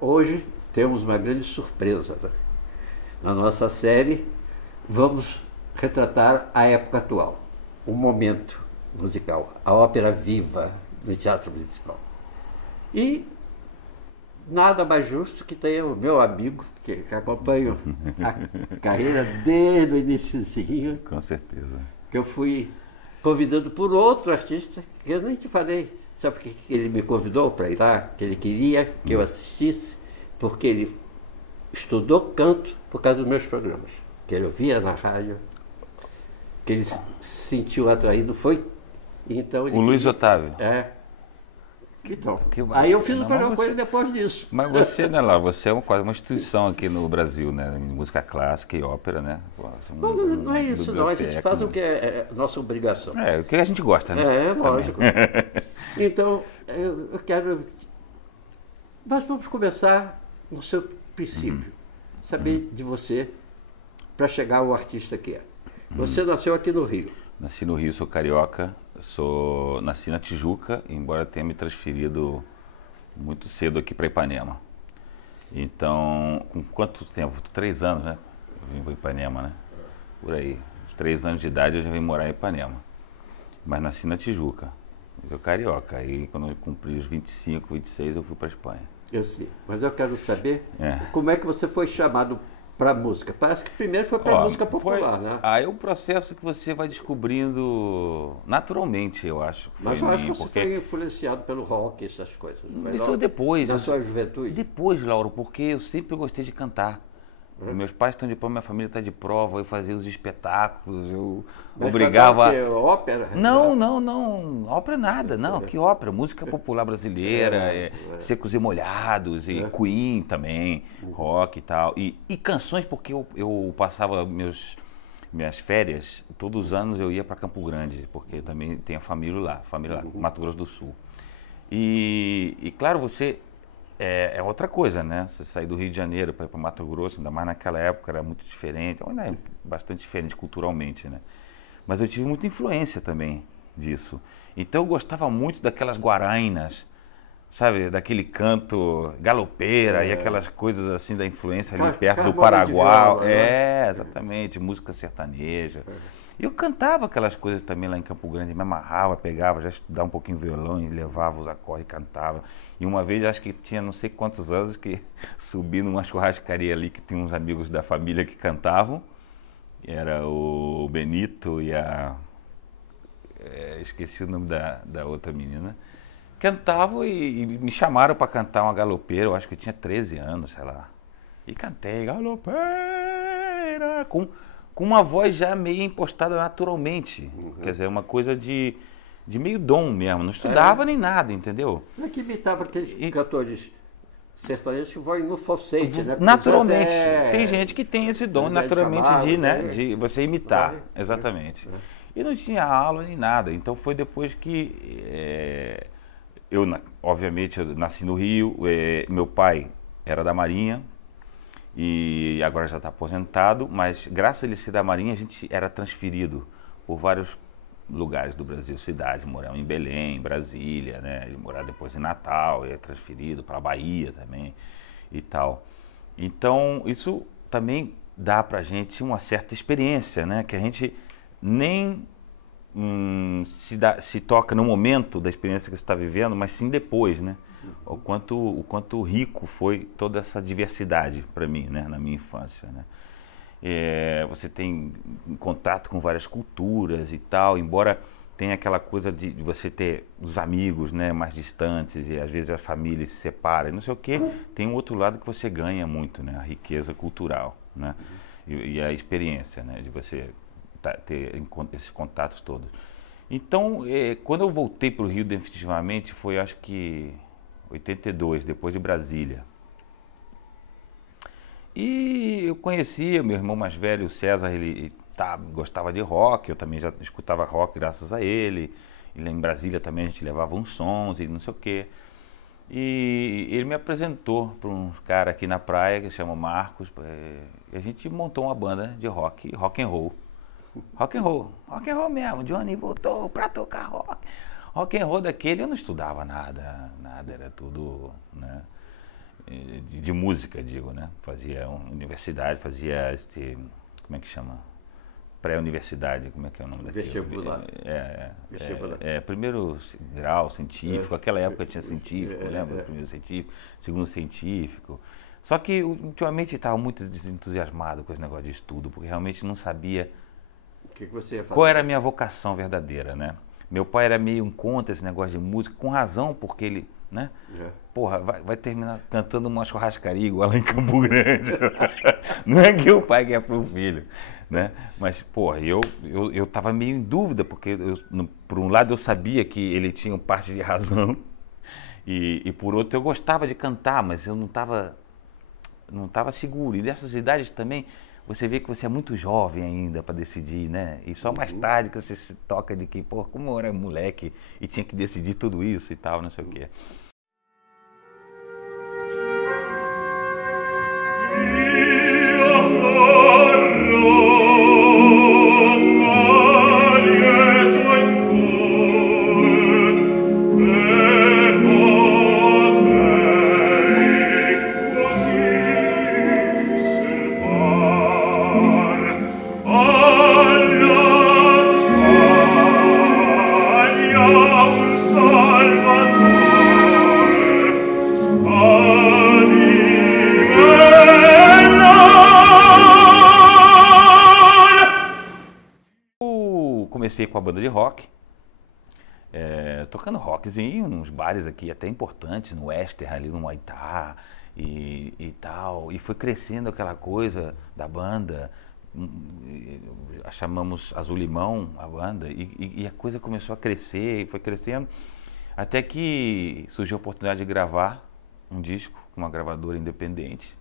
Hoje temos uma grande surpresa, né? Na nossa série vamos retratar a época atual, o momento musical, a ópera viva do Teatro Municipal. E nada mais justo que ter o meu amigo, que acompanha a carreira desde o iniciozinho. Com certeza. Que eu fui convidado por outro artista, que eu nem te falei. Sabe por que ele me convidou para ir lá? Que ele queria que eu assistisse, porque ele estudou canto por causa dos meus programas. Que ele ouvia na rádio, que ele se sentiu atraído, foi. Então ele o Luiz Otávio. É. Então, aí eu fiz o programa com ele depois disso. Mas você, né, Laura, você é quase uma instituição aqui no Brasil, né? Em música clássica e ópera, né? Não é isso, não. A gente faz o que é nossa obrigação. É, o que a gente gosta, né? É, lógico. Então, eu quero... Nós vamos começar no seu princípio. Saber de você para chegar ao artista que é. Você nasceu aqui no Rio. Nasci no Rio, sou carioca. Nasci na Tijuca, embora tenha me transferido muito cedo aqui para Ipanema. Então, com quanto tempo? 3 anos, né? Eu vim para Ipanema, né? Por aí. Aos 3 anos de idade eu já vim morar em Ipanema. Mas nasci na Tijuca. Eu sou carioca. Aí, quando eu cumpri os 25, 26, eu fui para a Espanha. Eu sei. Mas eu quero saber como é que você foi chamado para a música. Parece que primeiro foi para a música popular, né? Aí é um processo que você vai descobrindo naturalmente, eu acho. Que Mas eu acho que você foi influenciado pelo rock, essas coisas. Isso depois. Na sua juventude? Depois, Lauro, porque eu sempre gostei de cantar. Meus pais estão de prova, minha família está de prova, eu fazia os espetáculos, eu obrigava... Mas ópera? Não, ópera nada, não, que ópera, música popular brasileira, Secos e Molhados, e Queen também, rock e tal, e canções, porque eu passava minhas férias, todos os anos eu ia para Campo Grande, porque também tenho família lá, Mato Grosso do Sul. E claro, você... É outra coisa, né? Você sair do Rio de Janeiro para ir para Mato Grosso, ainda mais naquela época, era muito diferente, ainda é bastante diferente culturalmente, né? Mas eu tive muita influência também disso. Então eu gostava muito daquelas guarainas, sabe? Daquele canto galopeira e aquelas coisas assim da influência ali perto do Paraguai. Exatamente, música sertaneja. E eu cantava aquelas coisas também lá em Campo Grande, me amarrava, pegava, já estudava um pouquinho violão e levava os acordes e cantava. E uma vez, acho que tinha não sei quantos anos, que subi numa churrascaria ali que tinha uns amigos da família que cantavam. Era o Benito e a... esqueci o nome da outra menina. Cantavam e me chamaram para cantar uma galopeira, eu acho que eu tinha 13 anos, sei lá. E cantei galopeira com uma voz já meio impostada naturalmente. Quer dizer, uma coisa de meio dom mesmo. Não estudava nem nada, entendeu? Não é que imitava aqueles cantores sertanejos que vão no falsete, né? Naturalmente. Tem gente que tem esse dom naturalmente de você imitar. Exatamente. E não tinha aula nem nada. Então foi depois que eu, obviamente, eu nasci no Rio. Meu pai era da Marinha. E agora já está aposentado, mas graças a ele ser da Marinha, a gente era transferido por vários lugares do Brasil, cidades, moramos em Belém, Brasília, né? E morar depois em Natal, e transferido para a Bahia também e tal. Então, isso também dá para a gente uma certa experiência, né? Que a gente nem se toca no momento da experiência que você está vivendo, mas sim depois, né? O quanto rico foi toda essa diversidade para mim, né, na minha infância, né? Você tem contato com várias culturas e tal, embora tenha aquela coisa de você ter os amigos, né, mais distantes e às vezes a família se separa, não sei o quê, tem um outro lado que você ganha muito, né, a riqueza cultural, né, e a experiência, né, de você ter esses contatos todos. Então, quando eu voltei para o Rio definitivamente, foi acho que 82, depois de Brasília. E eu conhecia meu irmão mais velho, o César, ele gostava de rock, eu também já escutava rock graças a ele. E lá em Brasília também a gente levava uns sons e não sei o quê. E ele me apresentou para um cara aqui na praia que se chama Marcos. E a gente montou uma banda de rock and roll. Rock and roll mesmo. Johnny voltou para tocar rock. rock and roll daquele eu não estudava nada, era tudo, né, de música, digo, né? Fazia universidade, fazia como é que chama? Pré-universidade, como é que é o nome daquilo? Vestibular. Vestibular. Primeiro grau científico, aquela época tinha científico, lembra? Primeiro científico, segundo científico. Só que ultimamente estava muito desentusiasmado com esse negócio de estudo, porque realmente não sabia que você ia fazer? Qual era a minha vocação verdadeira, né? Meu pai era meio contra esse negócio de música, com razão, porque ele, né? Porra, vai terminar cantando uma churrascaria igual lá em Campo Grande. Não é que o pai quer pro filho, né? Mas, porra, eu tava meio em dúvida, porque por um lado eu sabia que ele tinha parte de razão, e por outro eu gostava de cantar, mas eu não tava seguro. E nessas idades também, você vê que você é muito jovem ainda para decidir, né? E só mais tarde que você se toca de que, pô, como eu era moleque e tinha que decidir tudo isso e tal, não sei o quê. Comecei com a banda de rock, tocando rockzinho, nos bares aqui até importantes, no Wester, ali no Humaitá e tal. E foi crescendo aquela coisa da banda, chamamos Azul Limão a banda, e a coisa começou a crescer, e foi crescendo, até que surgiu a oportunidade de gravar um disco com uma gravadora independente.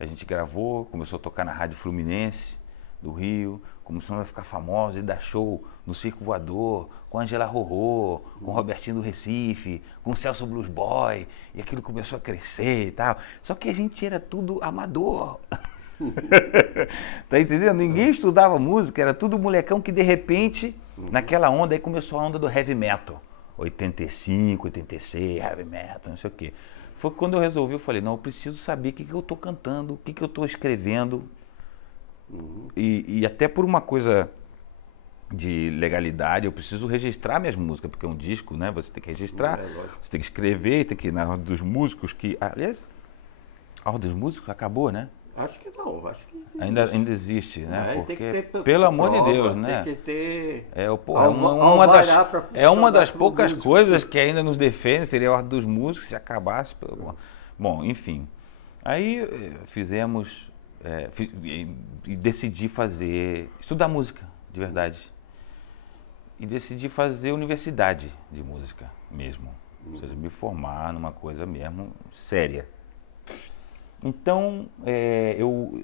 A gente gravou, começou a tocar na Rádio Fluminense do Rio, começou a ficar famoso e dar show no Circo Voador, com Angela Rorô, com Robertinho do Recife, com Celso Blues Boy, e aquilo começou a crescer e tal. Só que a gente era tudo amador. Tá entendendo? Ninguém estudava música, era tudo molecão que de repente, naquela onda, aí começou a onda do heavy metal. 85, 86, heavy metal, não sei o quê. Foi quando eu resolvi, eu falei, não, eu preciso saber o que eu estou cantando, o que eu estou escrevendo. E até por uma coisa de legalidade, eu preciso registrar minhas músicas, porque é um disco, né? Você tem que registrar, você tem que escrever, tem que ir na Ordem dos Músicos, que, aliás, a Ordem dos Músicos acabou, né? Acho que não, acho que ainda existe, né? Porque, tem que ter pelo amor de Deus, né? Tem que ter... uma das poucas coisas que ainda nos defende, seria a Ordem dos Músicos, se acabasse. Bom, enfim. Aí fizemos... e decidi estudar música, de verdade. E decidi fazer universidade de música mesmo. Ou seja, me formar numa coisa mesmo séria. Então,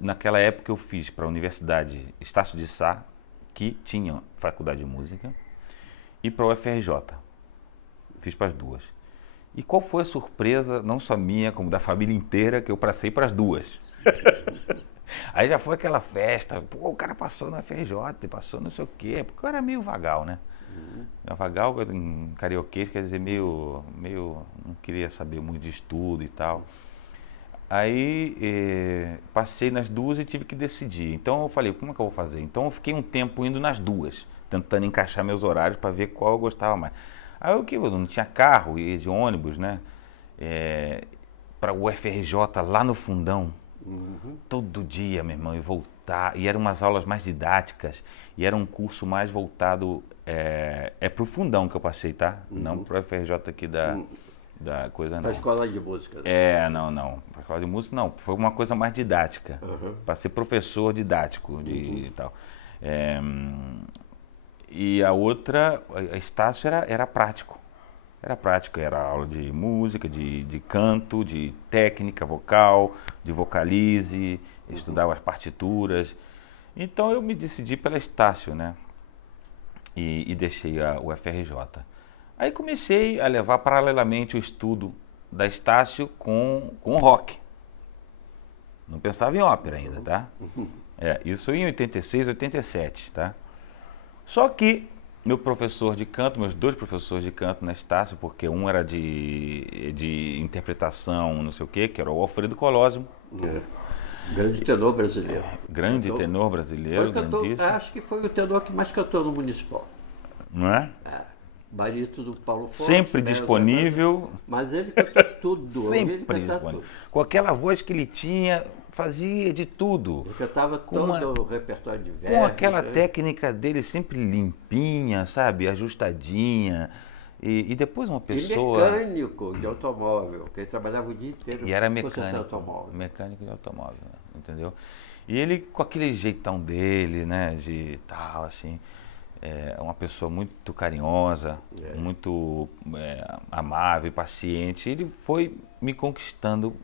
naquela época eu fiz para a Universidade Estácio de Sá, que tinha faculdade de música, e para o UFRJ. Fiz para as duas. E qual foi a surpresa, não só minha, como da família inteira, que eu passei para as duas. Aí já foi aquela festa, pô, o cara passou no FRJ, passou não sei o quê, porque eu era meio vagal, né? Vagal em carioquês quer dizer meio, não queria saber muito de estudo e tal. Aí passei nas duas e tive que decidir. Então eu falei, como é que eu vou fazer? Então eu fiquei um tempo indo nas duas, tentando encaixar meus horários para ver qual eu gostava mais. Aí eu não tinha carro, ia de ônibus, né? Para o UFRJ lá no Fundão. Todo dia, meu irmão, e voltar, e eram umas aulas mais didáticas, e era um curso mais voltado, pro Fundão que eu passei, tá? Não pro FRJ aqui da coisa, não. Pra escola de música. Não, pra escola de música não, foi uma coisa mais didática, para ser professor didático e tal. E a outra, a Estácio era prático. Era prática, era aula de música, de canto, de técnica vocal, de vocalize, estudava as partituras. Então eu me decidi pela Estácio, né? E deixei o UFRJ. Aí comecei a levar paralelamente o estudo da Estácio com rock. Não pensava em ópera ainda, tá? Isso em 86, 87, tá? Só que meu professor de canto, meus dois professores de canto na Estácio, porque um era de interpretação, não sei o quê, que era o Alfredo Colosimo. Grande tenor brasileiro. Grande cantor, tenor brasileiro, grandíssimo. Acho que foi o tenor que mais cantou no Municipal. Não é? Barítono do Paulo Forte. Sempre disponível. Mas ele cantou tudo. Sempre disponível. Com aquela voz que ele tinha, fazia de tudo. Ele cantava todo o repertório de versos. Com aquela técnica dele sempre limpinha, sabe? Ajustadinha. E depois uma pessoa... E mecânico de automóvel, porque ele trabalhava o dia inteiro. E era mecânico de automóvel, entendeu? E ele, com aquele jeitão dele, né, de tal, assim, uma pessoa muito carinhosa, muito amável e paciente. Ele foi me conquistando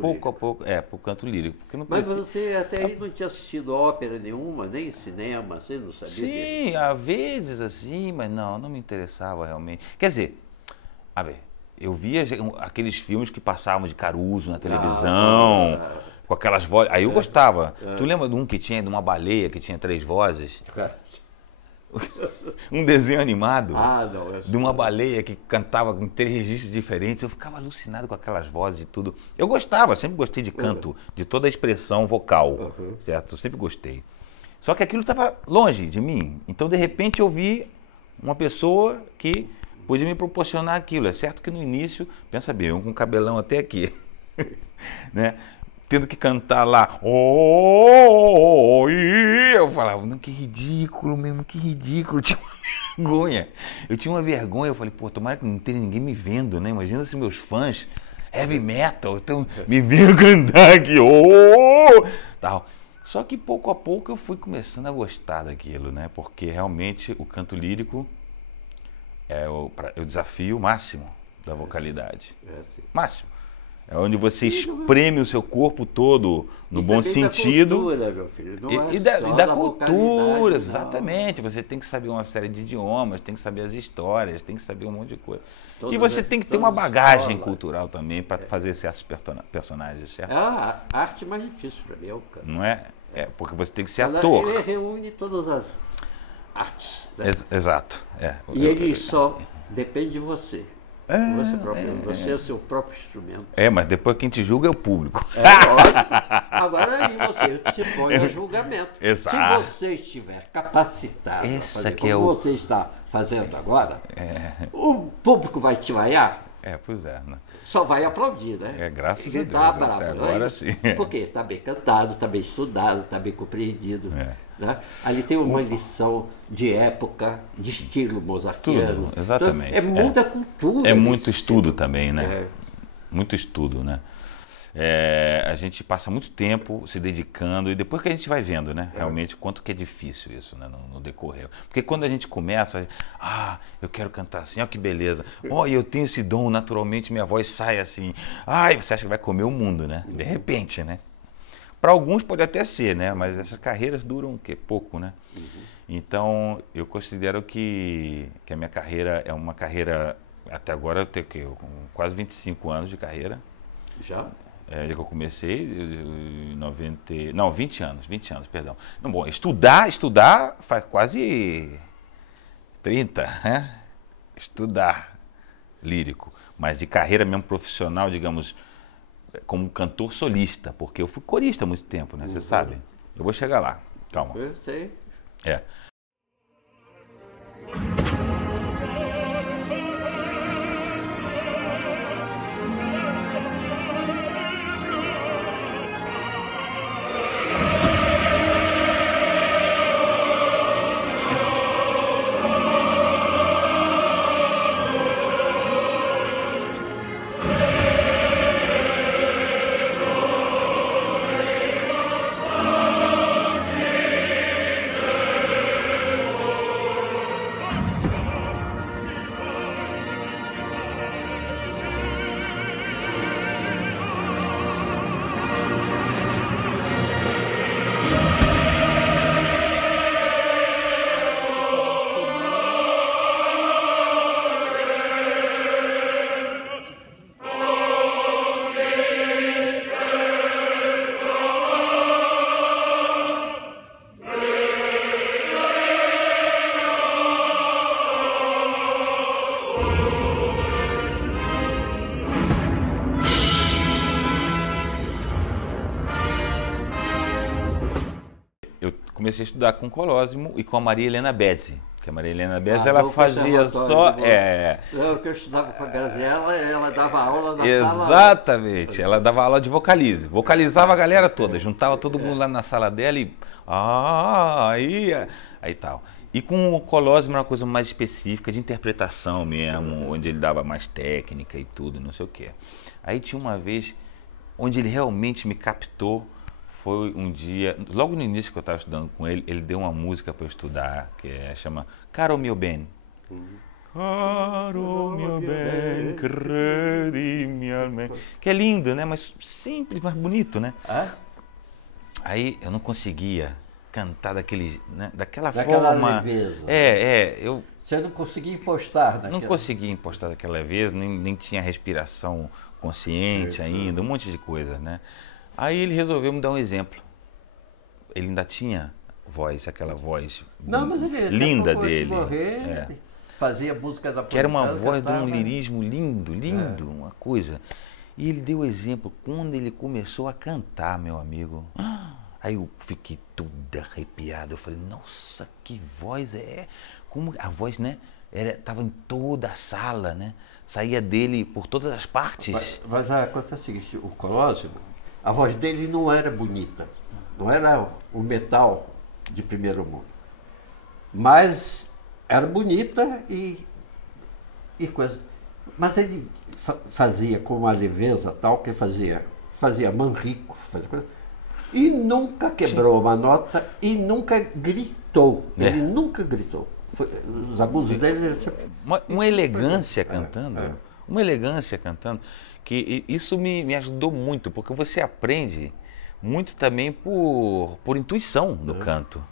pouco a pouco, pro canto lírico. Porque não Mas você até aí não tinha assistido ópera nenhuma, nem cinema, você não sabia? Sim, às vezes assim, mas não me interessava realmente. Quer dizer, eu via aqueles filmes que passavam de Caruso na televisão, com aquelas vozes, aí eu gostava. Tu lembra de um que tinha, de uma baleia que tinha 3 vozes? Um desenho animado de uma baleia que cantava em 3 registros diferentes. Eu ficava alucinado com aquelas vozes e tudo. Eu gostava, sempre gostei de canto, de toda a expressão vocal, certo? Eu sempre gostei. Só que aquilo estava longe de mim. Então, de repente, eu vi uma pessoa que podia me proporcionar aquilo. É certo que no início, pensa bem, eu com cabelão até aqui, né? Tendo que cantar lá, eu falava, não, que ridículo mesmo, que ridículo, eu tinha uma vergonha, eu falei, pô, tomara que não tenha ninguém me vendo, né, imagina se meus fãs, heavy metal, estão me vendo cantar aqui, tal. Só que pouco a pouco eu fui começando a gostar daquilo, né, porque realmente o canto lírico é o desafio máximo da vocalidade, máximo. É onde você espreme o seu corpo todo, no bom sentido. Da cultura, meu filho. Não e da cultura, exatamente. Você tem que saber uma série de idiomas, tem que saber as histórias, tem que saber um monte de coisa. E você tem que ter uma bagagem cultural também para fazer certos personagens, certo? É a arte mais difícil para mim, é o canto. Não é? Porque você tem que ser ator. Ele reúne todas as artes. Né? Exato. E ele só depende de você. Você é o seu próprio instrumento. Mas depois quem te julga é o público. Lógico. Agora aí você se põe a julgamento. Exato. Se você estiver capacitado a fazer como você está fazendo agora, o público vai te vaiar. Pois é. Né? Só vai aplaudir, né? Graças a Deus. Tá bravo, agora sim. Porque está bem cantado, está bem estudado, está bem compreendido. Né? Ali tem uma lição de época, de estilo mozartiano. Tudo, exatamente. Então, muita cultura. É muito estudo também, né? Muito estudo, né? A gente passa muito tempo se dedicando e depois que a gente vai vendo, né? Realmente, quanto que é difícil isso, né? No decorrer. Porque quando a gente começa, eu quero cantar assim, ó que beleza. Eu tenho esse dom, naturalmente minha voz sai assim. Você acha que vai comer o mundo, né? De repente, né? Para alguns pode até ser, né? Mas essas carreiras duram pouco, né? Então, eu considero que a minha carreira é uma carreira, até agora eu tenho quase 25 anos de carreira. Já? Que eu comecei, 20 anos, perdão. Não, bom, estudar faz quase 30, né? Estudar lírico, mas de carreira mesmo profissional, digamos, como cantor solista, porque eu fui corista há muito tempo, né? Você sabe? Eu vou chegar lá, calma. Eu sei. comecei a estudar com o Colosimo e com a Maria Helena Bezzi. Que a Maria Helena Bezzi, ela fazia só... Não, que eu estudava com a Graziella, ela dava aula na Exatamente, sala. Exatamente, ela dava aula de vocalize. Vocalizava a galera toda, juntava todo mundo lá na sala dela e... aí tal. E com o Colosimo era uma coisa mais específica, de interpretação mesmo, onde ele dava mais técnica e tudo, não sei o quê. Aí tinha uma vez onde ele realmente me captou, foi um dia, logo no início que eu estava estudando com ele, ele deu uma música para eu estudar, que chama Caro Mio Ben. Caro mio ben, credimi almen. Que é lindo, né? Mas simples, mas bonito, né? Aí eu não conseguia cantar daquela forma. Leveza. Você não conseguia impostar daquela. Não conseguia impostar daquela leveza, nem tinha respiração consciente ainda, um monte de coisa, né? Aí ele resolveu me dar um exemplo. Ele ainda tinha voz, aquela voz linda dele. Fazia música da que era uma voz de um lirismo lindo, uma coisa. E ele deu exemplo quando ele começou a cantar, meu amigo. Aí eu fiquei todo arrepiado. Eu falei, nossa, que voz é? Como a voz, né? Estava em toda a sala, né? Saía dele por todas as partes. Mas a coisa é a seguinte, o Colosimo, a voz dele não era bonita. Não era o metal de primeiro mundo. Mas era bonita e coisa. Mas ele fazia com uma leveza tal que fazia manrico, fazia coisa. E nunca quebrou uma nota e nunca gritou. Ele nunca gritou. Os agudos dele... Uma elegância cantando. Uma elegância cantando. Que isso me ajudou muito, porque você aprende muito também por intuição no canto.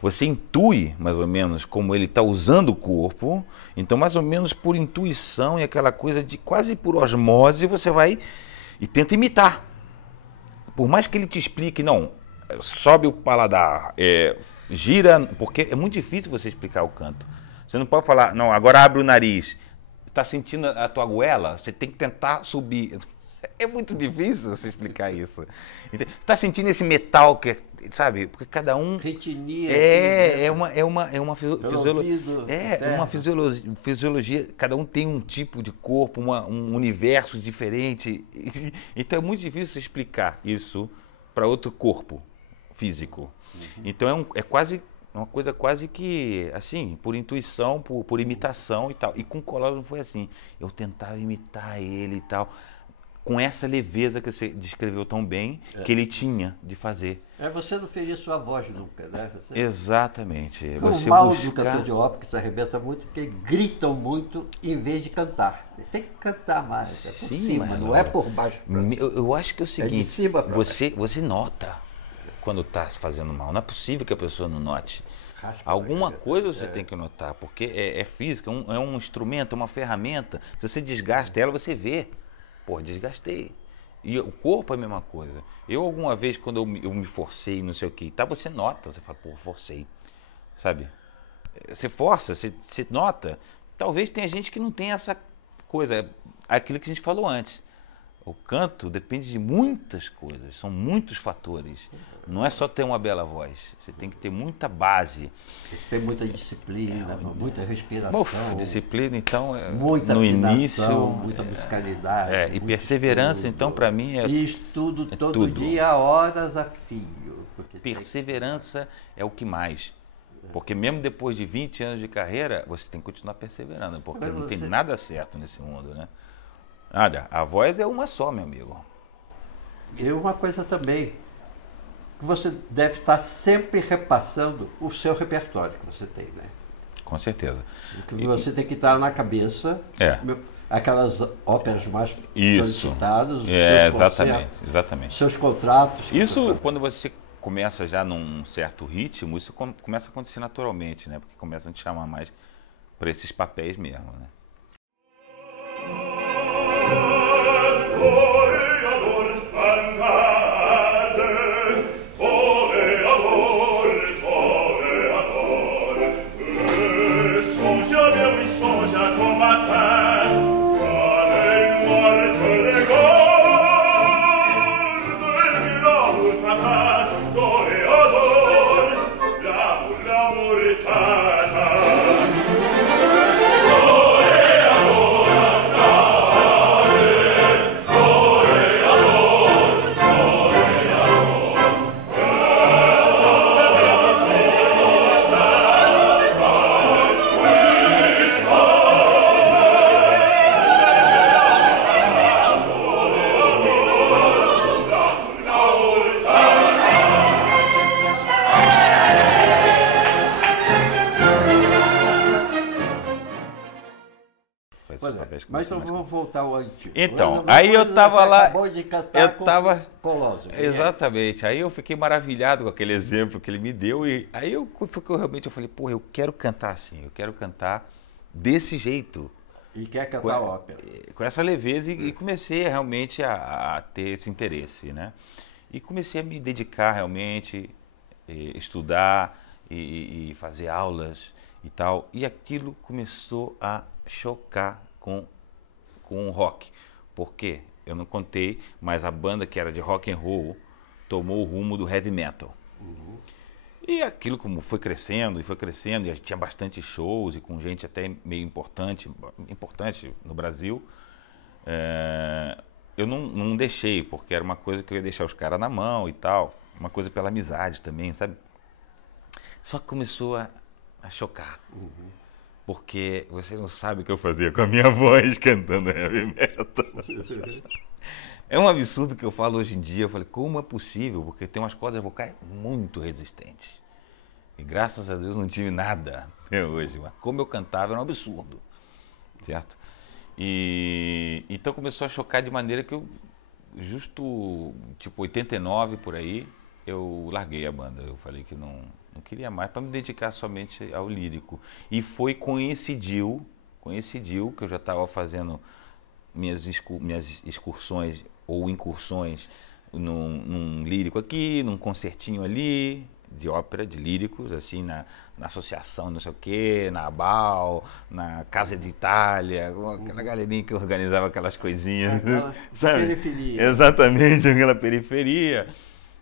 Você intui, mais ou menos, como ele está usando o corpo. Então, mais ou menos por intuição e aquela coisa de quase por osmose, você vai e tenta imitar. Por mais que ele te explique, não, sobe o paladar, gira, porque é muito difícil você explicar o canto. Você não pode falar, não, agora abre o nariz. Está sentindo a tua goela? Você tem que tentar subir. É muito difícil você explicar isso. Está sentindo esse metal que, sabe? Porque cada um retinia. Uma fisiologia. Cada um tem um tipo de corpo, um universo diferente. Então é muito difícil explicar isso para outro corpo físico. Então é quase uma coisa quase que assim, por intuição, por imitação e tal. E com o Colosimo foi assim. Eu tentava imitar ele e tal, com essa leveza que você descreveu tão bem, que ele tinha de fazer. Você não fez isso a voz nunca, né? Exatamente. O mal do cantor de ópera que se arrebenta muito, porque gritam muito em vez de cantar. Tem que cantar mais, por cima, não é por baixo. Eu acho que é o seguinte, de cima pra você nota quando está se fazendo mal. Não é possível que a pessoa não note. Alguma coisa você tem que notar, porque é física, é um instrumento, é uma ferramenta. Se você desgasta ela, você vê. Pô, desgastei. E o corpo é a mesma coisa. Eu alguma vez, quando eu me forcei, não sei o que, tá, você nota, você fala, pô, forcei. Sabe? Você força, você nota. Talvez tenha gente que não tem essa coisa, aquilo que a gente falou antes. O canto depende de muitas coisas, são muitos fatores. Não é só ter uma bela voz, você tem que ter muita base. Tem que ter muita disciplina, muita respiração. Disciplina, então, muita no afinação, início. Muita musicalidade. E perseverança, então, para mim é. E estudo todo dia, horas a fio. Perseverança é o que mais. Porque mesmo depois de 20 anos de carreira, você tem que continuar perseverando, porque não tem nada certo nesse mundo, né? Olha, a voz é uma só, meu amigo. E uma coisa também, que você deve estar sempre repassando o seu repertório que você tem, né? Com certeza. Que você tem que estar na cabeça, aquelas óperas mais solicitadas, exatamente. Seus contratos. Isso, quando você começa já num certo ritmo, isso começa a acontecer naturalmente, né? Porque começam a te chamar mais para esses papéis mesmo, né? Mas então vamos voltar ao antigo. Então, aí eu estava lá, acabou de cantar Colosso. Exatamente, aí eu fiquei maravilhado com aquele exemplo que ele me deu e aí foi que eu realmente falei, pô, eu quero cantar assim, eu quero cantar desse jeito. E quer cantar ópera. Com essa leveza e comecei realmente a ter esse interesse, né? E comecei a me dedicar realmente, estudar e fazer aulas e tal. E aquilo começou a chocar com o rock. Por quê? Eu não contei, mas a banda que era de rock and roll tomou o rumo do heavy metal. Uhum. E aquilo como foi crescendo, e tinha bastante shows, e com gente até meio importante no Brasil. Eu não deixei, porque era uma coisa que eu ia deixar os caras na mão e tal, uma coisa pela amizade também, sabe? Só que começou a chocar, porque você não sabe o que eu fazia com a minha voz cantando heavy metal. É um absurdo que eu falo hoje em dia. Eu falei, como é possível? Porque tem umas cordas vocais muito resistentes. E graças a Deus não tive nada até hoje. Mas como eu cantava era um absurdo. Certo? E então começou a chocar de maneira que eu, justo tipo 89 por aí, eu larguei a banda. Eu falei que não queria mais para me dedicar somente ao lírico. E coincidiu que eu já estava fazendo minhas excursões ou incursões num lírico aqui, num concertinho ali, de ópera, de líricos, assim, na associação, não sei o quê, na ABAL, na Casa de Itália, aquela galerinha que organizava aquelas coisinhas. Aquela periferia. Exatamente, aquela periferia.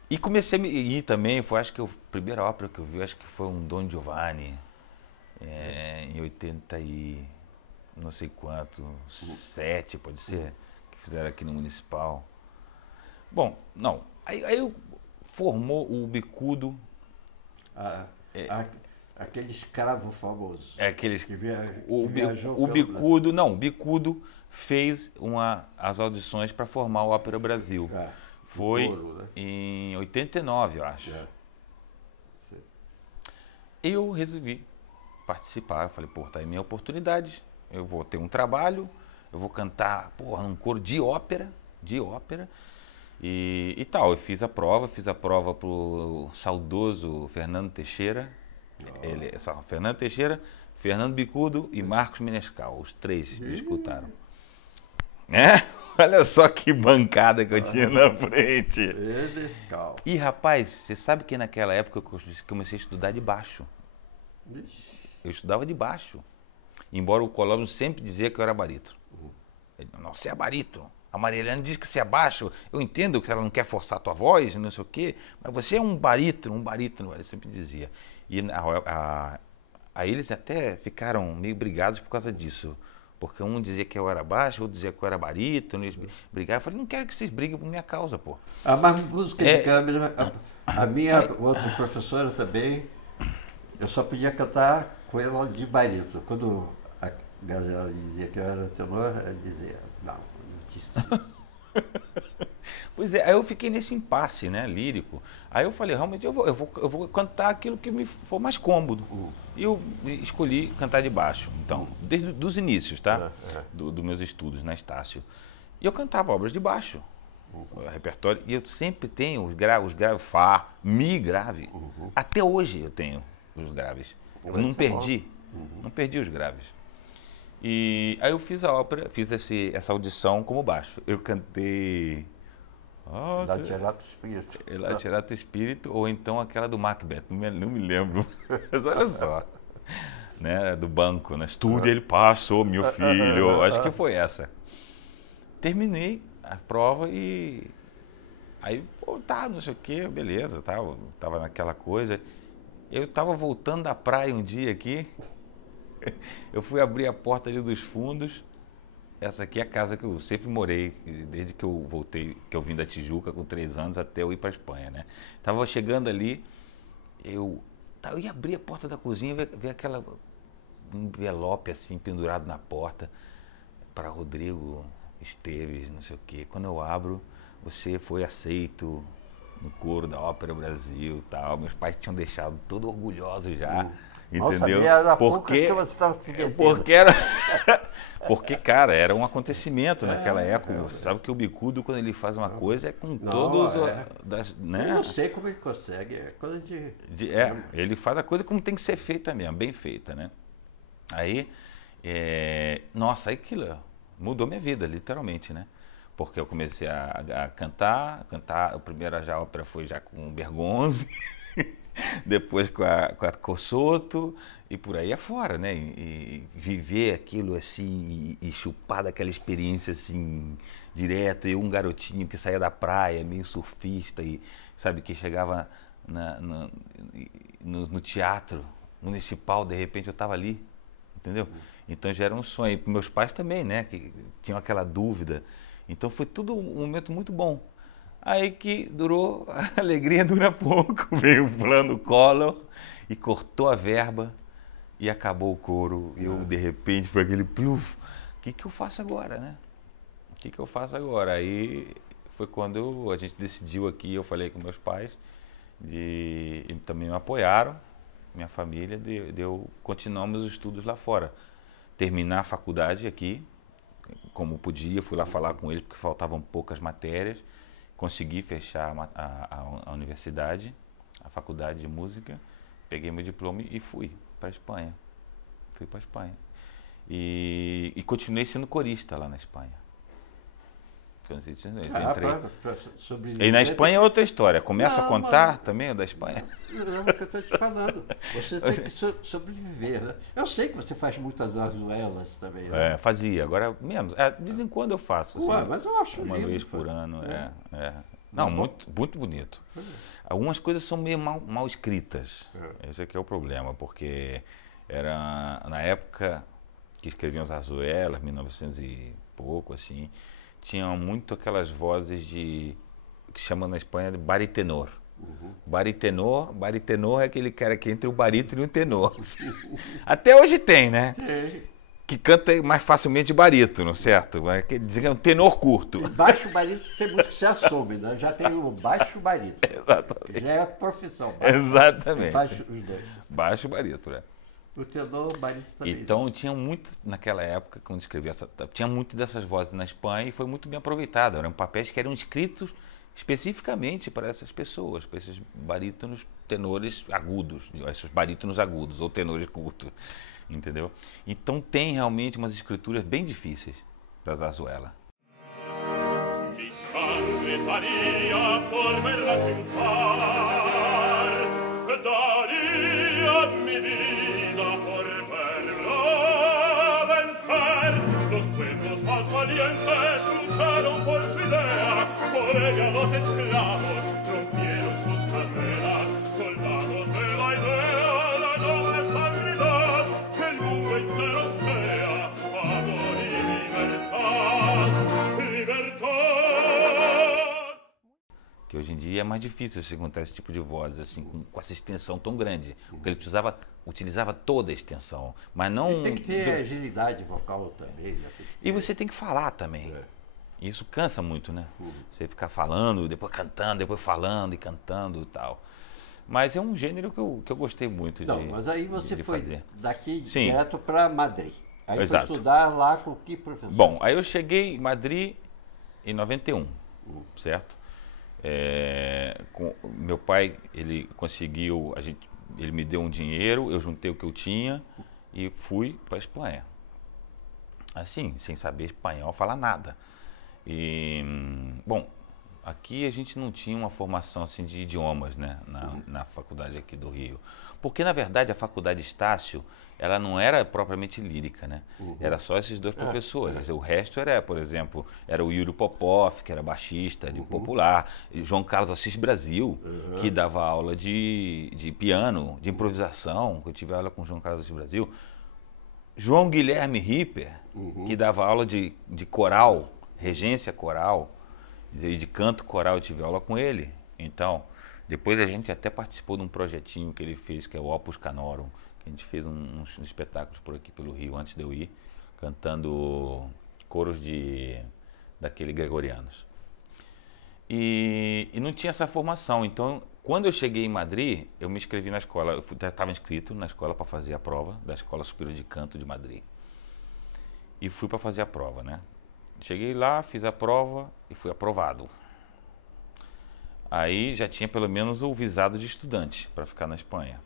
E comecei a ir também, acho que a primeira ópera que eu vi, acho que foi um Don Giovanni, em 80 e não sei quanto, 7 pode ser, que fizeram aqui no Municipal. Bom, não, aí eu formou o Bicudo. Aquele escravo famoso. O Bicudo, não, o Bicudo fez as audições para formar o Ópera Brasil. Foi Coro, né? Em 89, eu acho. Eu resolvi participar. Eu falei, pô, tá aí minha oportunidade. Eu vou ter um trabalho, eu vou cantar, porra, num coro de ópera. E tal. Eu fiz a prova pro saudoso Fernando Teixeira. Fernando Teixeira, Fernando Bicudo e Marcos Menescal. Os três me escutaram. Olha só que bancada que eu tinha na frente. E rapaz, você sabe que naquela época eu comecei a estudar de baixo. Eu estudava de baixo. Embora o Colosso sempre dizia que eu era barítono. Ele, não, você é barítono. A Maria diz que você é baixo. Eu entendo que ela não quer forçar a tua voz, não sei o quê, mas você é um barítono, ele sempre dizia. E aí eles até ficaram meio brigados por causa disso. Porque um dizia que eu era baixo, outro dizia que eu era barítono, eles brigavam. Eu falei, não quero que vocês briguem por minha causa, pô. Mas música de câmera, a minha outra professora também, eu só podia cantar com ela de barítono. Quando a galera dizia que eu era tenor, ela dizia, não tinha. Pois é, aí eu fiquei nesse impasse, né, lírico. Aí eu falei, realmente eu vou cantar aquilo que me for mais cômodo. E eu escolhi cantar de baixo, então, desde os inícios, tá? Dos meus estudos na Estácio. E eu cantava obras de baixo, repertório, e eu sempre tenho os graves, Fá, Mi grave. Até hoje eu tenho os graves. Eu não perdi, não perdi os graves. E aí eu fiz a ópera, fiz essa audição como baixo. Eu cantei... Laterato Espírito. Laterato Espírito, ou então aquela do Macbeth, não me lembro. Mas olha só. Né, do banco, né? Estude, ele passou, meu filho. Acho que foi essa. Terminei a prova e... Aí, pô, tá, não sei o quê, beleza, tava naquela coisa. Eu tava voltando da praia um dia aqui, eu fui abrir a porta ali dos fundos. Essa aqui é a casa que eu sempre morei, desde que eu voltei, que eu vim da Tijuca com 3 anos até eu ir para a Espanha, né? Tava chegando ali, eu ia abrir a porta da cozinha, ver aquela envelope assim pendurado na porta para Rodrigo Esteves, não sei o quê. Quando eu abro, você foi aceito no coro da Ópera Brasil, tal. Meus pais tinham deixado todo orgulhosos já. entendeu? Nossa, era porque você estava se metendo. Porque era... Porque, cara, era um acontecimento naquela época. Você sabe que o bicudo, quando ele faz uma coisa, é com todos... né? Eu não sei como ele consegue, é coisa de... Ele faz a coisa como tem que ser feita mesmo, bem feita, né? Aí, nossa, aí aquilo mudou minha vida, literalmente, né? Porque eu comecei a cantar, a primeira já ópera foi já com o Bergonzi, depois com a Cosotto e por aí afora, né? E viver aquilo assim e chupar daquela experiência assim direto. Eu, um garotinho que saía da praia, meio surfista e sabe que chegava no teatro municipal, de repente eu estava ali, entendeu? Então já era um sonho. E meus pais também, né? Que tinham aquela dúvida. Então foi tudo um momento muito bom. Aí que durou, a alegria dura pouco, veio o plano Collor e cortou a verba e acabou o coro. Eu, de repente, foi aquele pluf, o que eu faço agora, né? O que eu faço agora? Aí foi quando a gente decidiu aqui, eu falei com meus pais, e também me apoiaram, minha família, de eu continuar meus estudos lá fora. Terminar a faculdade aqui, como podia, fui lá falar com eles, porque faltavam poucas matérias. Consegui fechar a universidade, a faculdade de música, peguei meu diploma e fui para a Espanha. Fui para a Espanha. E continuei sendo corista lá na Espanha. E na Espanha é outra história. Começa a contar também o da Espanha? Não, é o que eu estou te falando. Você tem que sobreviver, né? Eu sei que você faz muitas azuelas também. Né? Fazia, agora menos. De vez em quando eu faço. Assim, mas eu acho uma lindo, vez por ano. Não, muito bonito. Algumas coisas são meio mal escritas. Esse aqui é o problema, porque era na época que escreviam as azuelas, 1900 e pouco, assim, tinham muito aquelas vozes que chamam na Espanha de baritenor. Baritenor é aquele cara que entre o barítono e o tenor. Até hoje tem, né? Que canta mais facilmente de barítono, certo? Dizem que é um tenor curto. E baixo barítono tem muito que se assume, né? Já tem o baixo barítono. Exatamente. Já é a profissão. Exatamente. Faz os dois. Baixo barítono, O tenor, barítono também. Então tinha muito, naquela época, quando escrevia tinha muito dessas vozes na Espanha e foi muito bem aproveitado. Eram papéis que eram escritos especificamente para essas pessoas, para esses barítonos, tenores agudos, esses barítonos agudos ou tenores curtos, entendeu? Então tem realmente umas escrituras bem difíceis para a zarzuela. Lucharon por su idea, por ella los esclavos rompieron sus cadenas, soldados de la idea, la noble santidad, que el mundo entero sea amor y libertad. Que hoje em dia é mais difícil você encontrar esse tipo de voz assim, com essa extensão tão grande, porque ele utilizava toda a extensão, mas não... E tem que ter agilidade vocal também. Né? E você tem que falar também. Isso cansa muito, né? Você ficar falando, depois cantando, depois falando e cantando e tal. Mas é um gênero que eu gostei muito Não, mas aí você foi fazer. Daqui Sim. direto para Madrid. Aí Exato. foi estudar lá com que professor? Bom, aí eu cheguei em Madrid em 91, certo? Meu pai, ele conseguiu, ele me deu um dinheiro, eu juntei o que eu tinha e fui para a Espanha. Assim, sem saber espanhol, falar nada. E, bom, aqui a gente não tinha uma formação assim, de idiomas, né, na faculdade aqui do Rio. Porque, na verdade, a faculdade Estácio, ela não era propriamente lírica, né? Era só esses dois professores. O resto era, por exemplo, era o Yuri Popov, que era baixista, de popular, e João Carlos Assis Brasil, que dava aula de piano, de improvisação, que eu tive aula com o João Carlos Assis Brasil. João Guilherme Ripper, que dava aula de coral, regência coral, e de canto coral, eu tive aula com ele. Então, depois a gente até participou de um projetinho que ele fez, que é o Opus Canorum, que a gente fez uns espetáculos por aqui pelo Rio, antes de eu ir, cantando coros daquele gregorianos. E não tinha essa formação, então Quando eu cheguei em Madrid, eu me inscrevi na escola, eu já estava inscrito na escola para fazer a prova da Escola Superior de Canto de Madrid. E fui para fazer a prova, né? Cheguei lá, fiz a prova e fui aprovado. Aí já tinha pelo menos o visado de estudante para ficar na Espanha.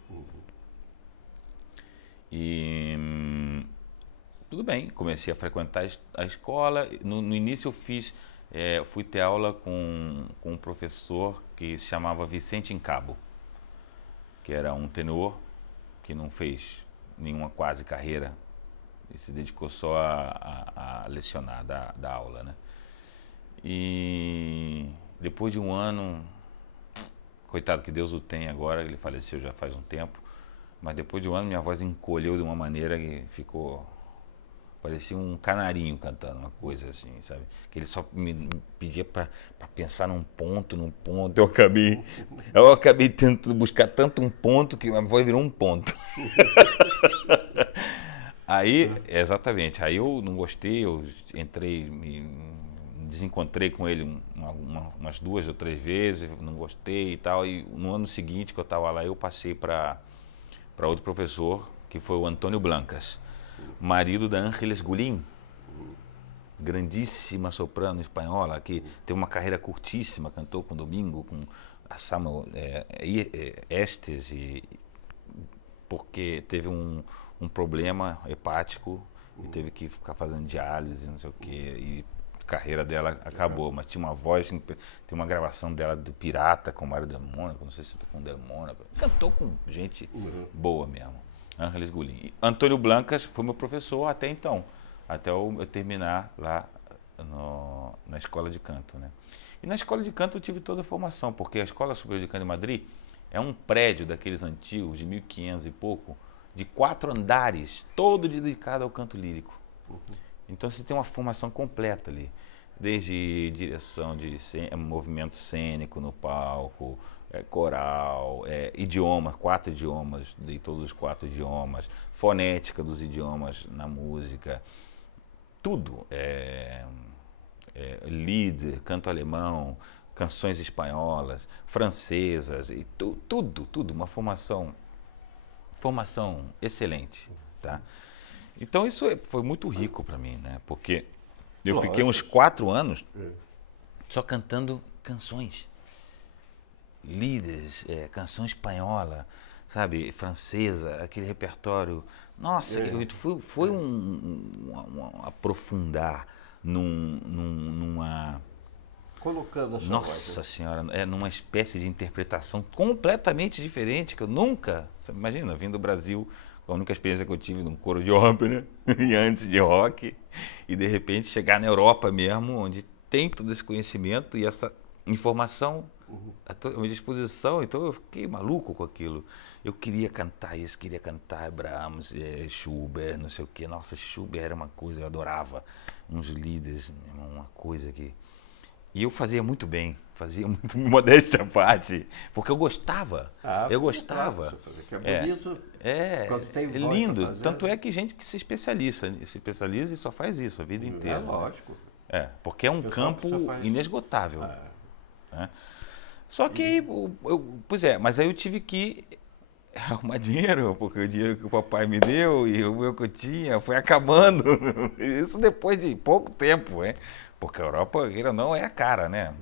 E tudo bem, comecei a frequentar a escola. No início eu fui ter aula com um professor que se chamava Vicente Incabo, que era um tenor que não fez nenhuma quase carreira e se dedicou só a lecionar, dar aula, né? E depois de um ano, coitado que Deus o tem agora, ele faleceu já faz um tempo, mas depois de um ano minha voz encolheu de uma maneira que ficou... Parecia um canarinho cantando, uma coisa assim, sabe? Que ele só me pedia para pensar num ponto. Eu acabei tentando buscar tanto um ponto que a voz virou um ponto. Aí, exatamente, aí eu não gostei, eu entrei, me desencontrei com ele umas 2 ou 3 vezes, não gostei e tal. E no ano seguinte que eu estava lá, eu passei para outro professor, que foi o Antônio Blancas, marido da Ángeles Gullín, grandíssima soprano espanhola, que teve uma carreira curtíssima, cantou com Domingo, com a Samuel Estes, porque teve um problema hepático e teve que ficar fazendo diálise, não sei o quê, e a carreira dela acabou, mas tinha uma voz, tem uma gravação dela do Pirata com Mário de Mônaco, não sei se com de Mônaco, cantou com gente boa mesmo. Ángeles Gullín. Antônio Blancas foi meu professor até então, até eu terminar lá na escola de canto, né? E na escola de canto eu tive toda a formação, porque a Escola Superior de Canto de Madrid é um prédio daqueles antigos, de 1500 e pouco, de 4 andares, todo dedicado ao canto lírico. Então você tem uma formação completa ali, desde direção de movimento cênico no palco, coral, idioma, 4 idiomas, dei todos os 4 idiomas, fonética dos idiomas na música, tudo, líder, canto alemão, canções espanholas, francesas, e tudo, uma formação excelente, tá? Então isso foi muito rico para mim, né? Porque eu fiquei uns 4 anos só cantando canções. Líderes, canção espanhola, sabe, francesa, aquele repertório. Nossa, foi um aprofundar numa... Colocando a sua Nossa voz, Senhora, numa espécie de interpretação completamente diferente, que eu nunca... Você imagina, vindo do Brasil, a única experiência que eu tive num coro de ópera e antes de rock, e de repente chegar na Europa mesmo, onde tem todo esse conhecimento e essa informação à minha disposição, então eu fiquei maluco com aquilo. Eu queria cantar isso, queria cantar Brahms, Schubert, não sei o quê. Nossa, Schubert era uma coisa, eu adorava uns líderes, uma coisa que... E eu fazia muito bem, fazia muito, modéstia à parte, porque eu gostava, eu gostava. É bonito, quando tem voz lindo, pra fazer. Tanto é que gente que se especializa e só faz isso a vida inteira. É lógico. Porque é um campo inesgotável. Né? Só que, mas aí eu tive que arrumar dinheiro, porque o dinheiro que o papai me deu e o meu que eu tinha foi acabando. Isso depois de pouco tempo, porque a Europa, não é cara, né?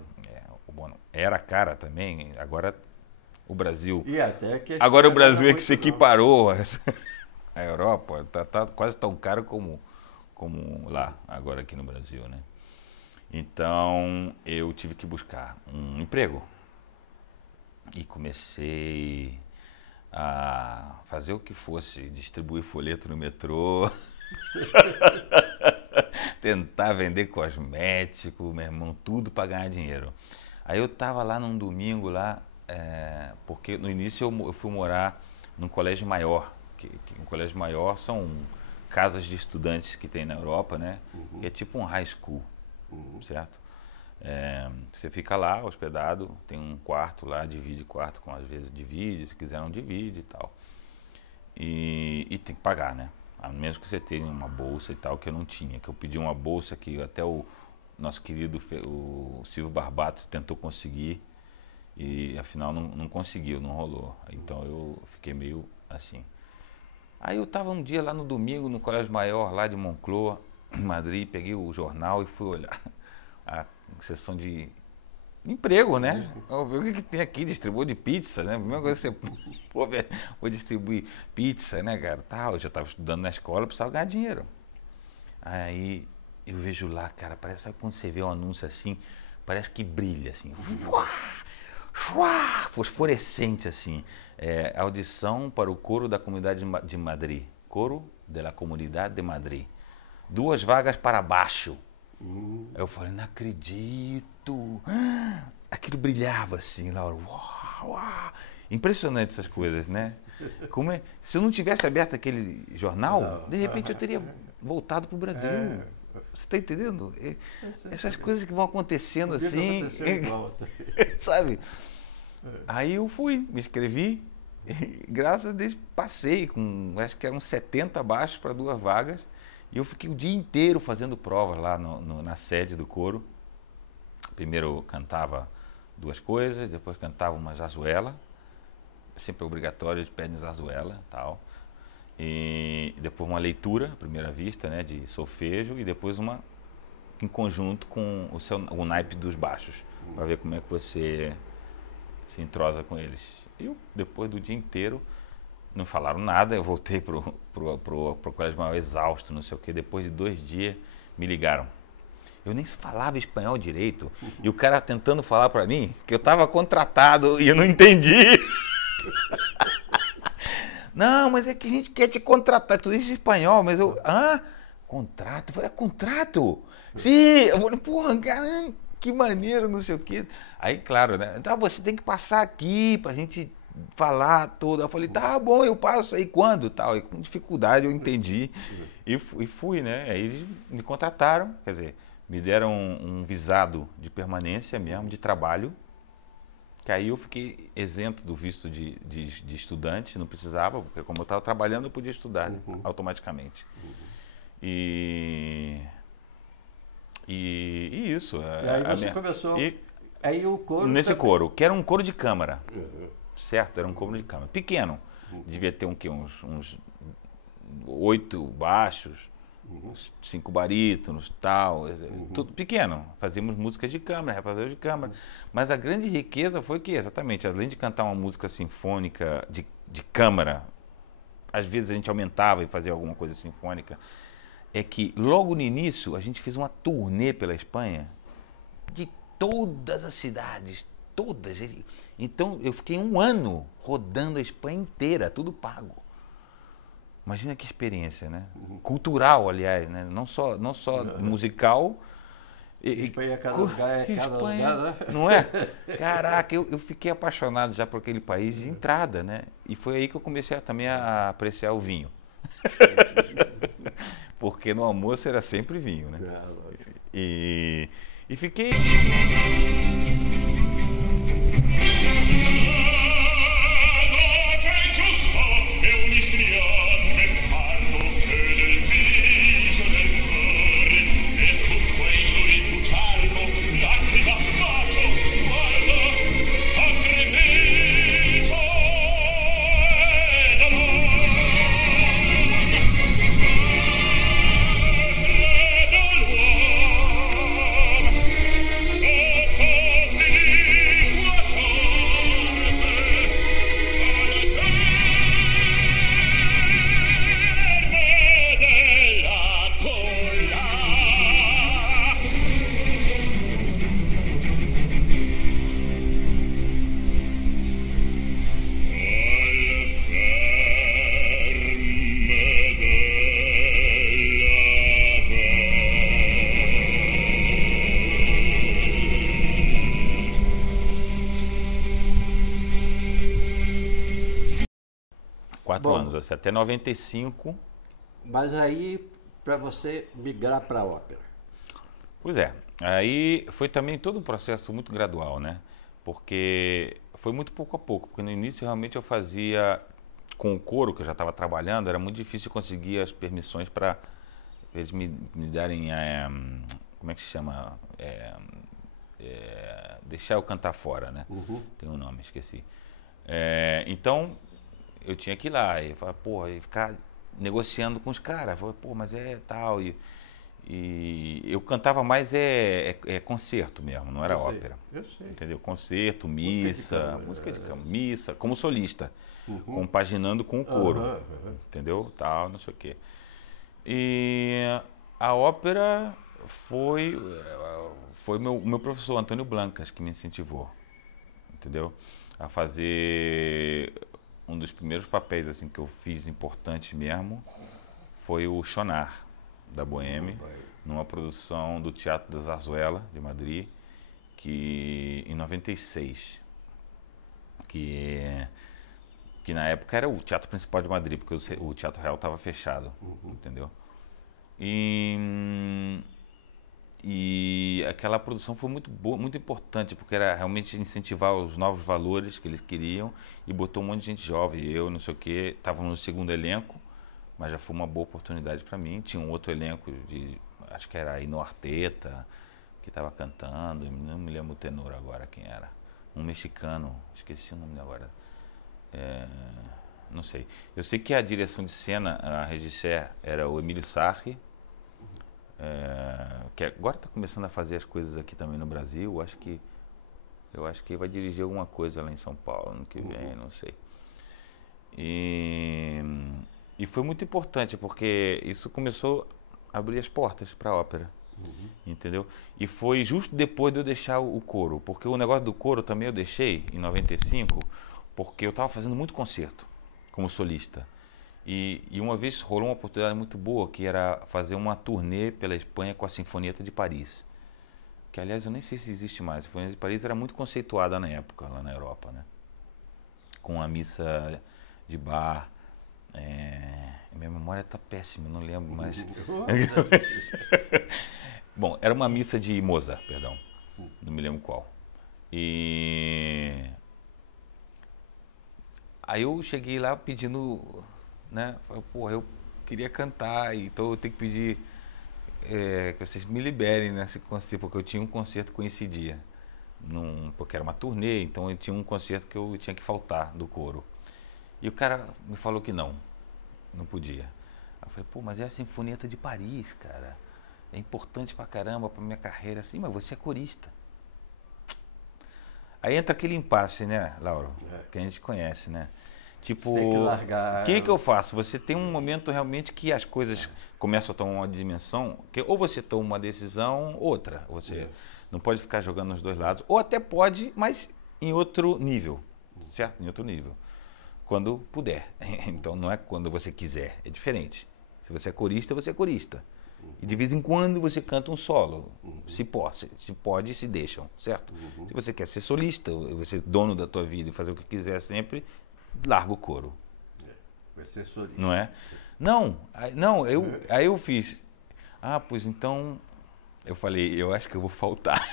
Era cara também, agora o Brasil... E até que agora o Brasil é que se equiparou à Europa, tá quase tão caro como lá, agora aqui no Brasil, né? Então, eu tive que buscar um emprego. E comecei a fazer o que fosse, distribuir folheto no metrô, tentar vender cosmético, meu irmão, tudo para ganhar dinheiro. Aí eu estava lá num domingo, porque no início eu fui morar num colégio maior, que um colégio maior são casas de estudantes que tem na Europa, né? Que é tipo um high school, certo? Você fica lá hospedado, tem um quarto lá, divide quarto, às vezes divide, se quiser não divide e tal. E tem que pagar, né? A menos que você tenha uma bolsa e tal, que eu não tinha, que eu pedi uma bolsa que até o nosso querido o Silvio Barbato tentou conseguir E afinal não conseguiu, não rolou. Então eu fiquei meio assim. Aí eu estava um dia lá no domingo no Colégio Maior, lá de Moncloa, em Madrid, peguei o jornal e fui olhar a sessão de emprego, né? O que tem aqui? Distribuidor de pizza, né? A primeira coisa que você, pô, vou distribuir pizza, né, cara? Tá, eu já estava estudando na escola, precisava ganhar dinheiro. Aí eu vejo lá, cara, parece, sabe quando você vê um anúncio assim, parece que brilha, assim. Fosforescente, assim. Audição para o coro da comunidade de Madrid. Coro da Comunidade de Madrid. 2 vagas para baixo. Aí eu falei, não acredito. Aquilo brilhava assim, Laura. Uau, uau. Impressionante essas coisas, né? Se eu não tivesse aberto aquele jornal, de repente eu teria voltado para o Brasil. Você está entendendo? Essas coisas que vão acontecendo assim, sabe? Aí eu fui, me inscrevi, e, graças a Deus passei com, acho que eram 70 baixos para 2 vagas, e eu fiquei o dia inteiro fazendo provas lá na sede do coro. Primeiro eu cantava 2 coisas, depois cantava uma zarzuela, sempre obrigatório, eles pedem zarzuela e tal. E depois uma leitura, à primeira vista, né, de solfejo, e depois uma em conjunto com o naipe dos baixos, para ver como é que você se entrosa com eles. Eu, depois do dia inteiro, não falaram nada, eu voltei pro Colégio Maior exausto, não sei o quê. Depois de 2 dias, me ligaram. Eu nem falava espanhol direito, e o cara tentando falar para mim que eu estava contratado e eu não entendi. Não, mas é que a gente quer te contratar. Tu diz espanhol, mas eu... Contrato? Eu falei, contrato? Sim! Eu falei, porra, caramba, que maneiro, não sei o quê. Aí, claro, né? Então, você tem que passar aqui pra gente falar tudo. Eu falei, tá bom, eu passo aí quando? Tal. E com dificuldade eu entendi e fui, né? Aí eles me contrataram, quer dizer, me deram um visado de permanência mesmo, de trabalho. Que aí eu fiquei isento do visto de estudante, não precisava, porque como eu estava trabalhando, eu podia estudar automaticamente. E isso. E aí você começou. Aí o coro. Nesse coro, que era um coro de câmara. Certo? Era um coro de câmara. Pequeno. Devia ter uns 8 baixos. 5 barítonos, tal, tudo pequeno. Fazíamos músicas de câmara, repertório de câmara. Mas a grande riqueza foi que, exatamente, além de cantar uma música sinfônica de câmara, às vezes a gente aumentava e fazia alguma coisa sinfônica, é que logo no início a gente fez uma turnê pela Espanha de todas as cidades, todas. Então eu fiquei 1 ano rodando a Espanha inteira, tudo pago. Imagina que experiência, né? Cultural, aliás, né? Não só musical. Espanha, cada lugar é cada lugar, né? Não é? Caraca, eu fiquei apaixonado já por aquele país de entrada, né? E foi aí que eu comecei também a apreciar o vinho. Porque no almoço era sempre vinho, né? E fiquei... anos, até 95. Mas aí, para você migrar para a ópera? Pois é, aí foi também todo um processo muito gradual, né? Porque foi muito pouco a pouco, porque no início realmente eu fazia, com o coro que eu já estava trabalhando, era muito difícil conseguir as permissões para eles me darem, como é que se chama? deixar eu cantar fora, né? Tem um nome, esqueci. Então, eu tinha que ir lá e falar, pô, e ficar negociando com os caras. Pô, mas é tal. E eu cantava mais concerto mesmo, não era ópera. Eu sei. Entendeu? Concerto, missa, música de cama, missa, como solista, compaginando com o coro. Entendeu? Tal, não sei o quê. E a ópera foi meu professor, Antônio Blancas, que me incentivou. Entendeu? A fazer um dos primeiros papéis assim que eu fiz importante mesmo foi o Chonar da Bohème, numa produção do Teatro da Zarzuela de Madrid, que em 96, que na época era o teatro principal de Madrid, porque o Teatro Real estava fechado, entendeu? E aquela produção foi muito boa, muito importante, porque era realmente incentivar os novos valores que eles queriam, e botou um monte de gente jovem, eu, não sei o quê, estava no segundo elenco, mas já foi uma boa oportunidade para mim. Tinha um outro elenco acho que era Ainhoa Arteta, que estava cantando, não me lembro o tenor agora quem era, um mexicano, esqueci o nome agora, não sei. Eu sei que a direção de cena, a regisseur, era o Emílio Sarri, que agora está começando a fazer as coisas aqui também no Brasil. Eu acho que vai dirigir alguma coisa lá em São Paulo ano que vem, não sei. E foi muito importante, porque isso começou a abrir as portas para a ópera, entendeu? E foi justo depois de eu deixar o coro, porque o negócio do coro também eu deixei em 95, porque eu estava fazendo muito concerto como solista. E uma vez rolou uma oportunidade muito boa, que era fazer uma turnê pela Espanha com a Sinfonieta de Paris. Que, aliás, eu nem sei se existe mais. A Sinfonieta de Paris era muito conceituada na época, lá na Europa, né? Com a missa de Bach. Minha memória está péssima, não lembro mais. Bom, era uma missa de Mozart, perdão. Não me lembro qual. E aí eu cheguei lá pedindo, né? Porra, eu queria cantar, então eu tenho que pedir que vocês me liberem nesse concerto, porque eu tinha um concerto que coincidia. Porque era uma turnê, então eu tinha um concerto que eu tinha que faltar do coro. E o cara me falou que não podia. Eu falei, pô, mas é a Sinfonieta de Paris, cara. É importante pra caramba pra minha carreira. Assim, mas você é corista. Aí entra aquele impasse, né, Lauro? Que a gente conhece, né? Tipo, tem que largar. O que eu faço? Você tem um momento realmente que as coisas começam a tomar uma dimensão, que ou você toma uma decisão, outra. Você não pode ficar jogando nos dois lados. Ou até pode, mas em outro nível, certo? Em outro nível. Quando puder. Então não é quando você quiser, é diferente. Se você é corista, você é corista. E de vez em quando você canta um solo. Se pode, se deixam, certo? Se você quer ser solista, você é dono da tua vida e fazer o que quiser sempre, larga o coro. Vai ser solista. Não é? Aí eu fiz. Pois então, eu falei, eu acho que eu vou faltar.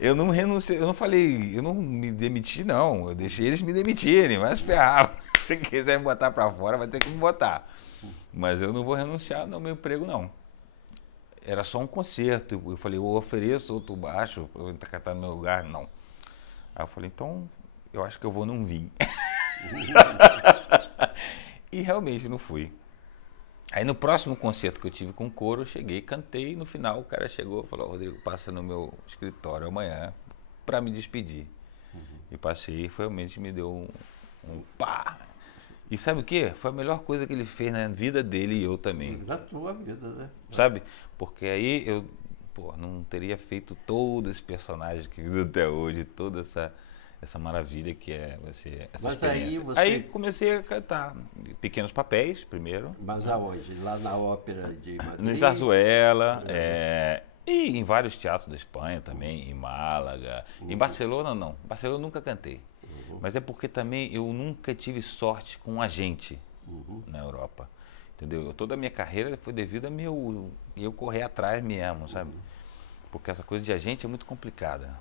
Eu não renunciei, eu não falei, eu não me demiti, não. Eu deixei eles me demitirem, mas ferrar. Se quiser me botar pra fora, vai ter que me botar. Mas eu não vou renunciar no meu emprego, não. Era só um concerto. Eu falei, eu ofereço outro baixo pra eu cantar no meu lugar. Não. Aí eu falei, então, eu acho que eu vou não vir. E realmente não fui. Aí no próximo concerto que eu tive com o coro, eu cheguei, cantei, e no final o cara chegou e falou, Rodrigo, passa no meu escritório amanhã para me despedir. E passei, realmente me deu um pá. E sabe o quê? Foi a melhor coisa que ele fez na vida dele e eu também. Na tua vida, né? Sabe? Porque aí eu não teria feito todo esse personagem que fiz até hoje, toda essa maravilha que é essa Mas experiência. Aí comecei a cantar pequenos papéis primeiro. Mas aonde? Lá na Ópera de Madrid? No Zarzuela, e em vários teatros da Espanha também, em Málaga. Em Barcelona não, Barcelona eu nunca cantei. Mas é porque também eu nunca tive sorte com um agente na Europa. Entendeu? Toda a minha carreira foi devido a eu correr atrás mesmo, sabe? Porque essa coisa de agente é muito complicada.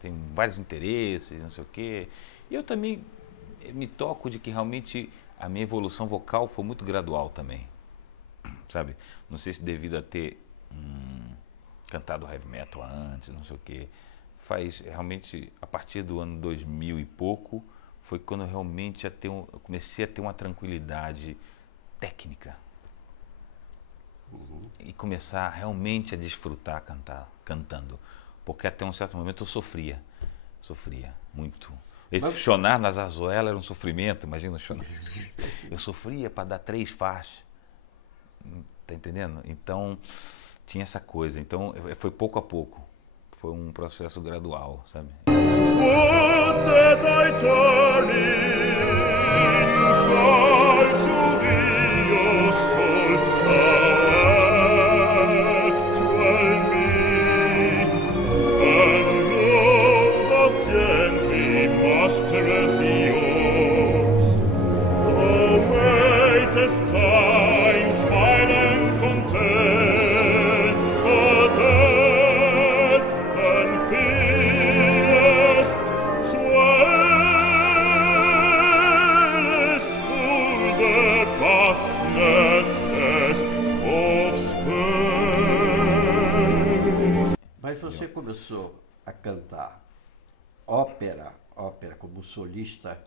Tem vários interesses, não sei o quê. E eu também me toco de que realmente a minha evolução vocal foi muito gradual também, sabe? Não sei se devido a ter cantado heavy metal antes, não sei o quê. Faz realmente, a partir do ano 2000 e pouco, foi quando eu realmente eu comecei a ter uma tranquilidade técnica. E começar realmente a desfrutar cantando. Porque até um certo momento eu sofria muito. Esse chonar na zarzuela era um sofrimento, imagina o chonar. Eu sofria para dar 3 faixas. Tá entendendo? Então, tinha essa coisa. Então, foi pouco a pouco. Foi um processo gradual, sabe? Would that I turn in, call to thee, O soul, actual me, and love of gently mastereth yours. Thou waitest time, smile and content, but death and fearless swellest full the vastnesses of space. Mas você começou a cantar ópera como solista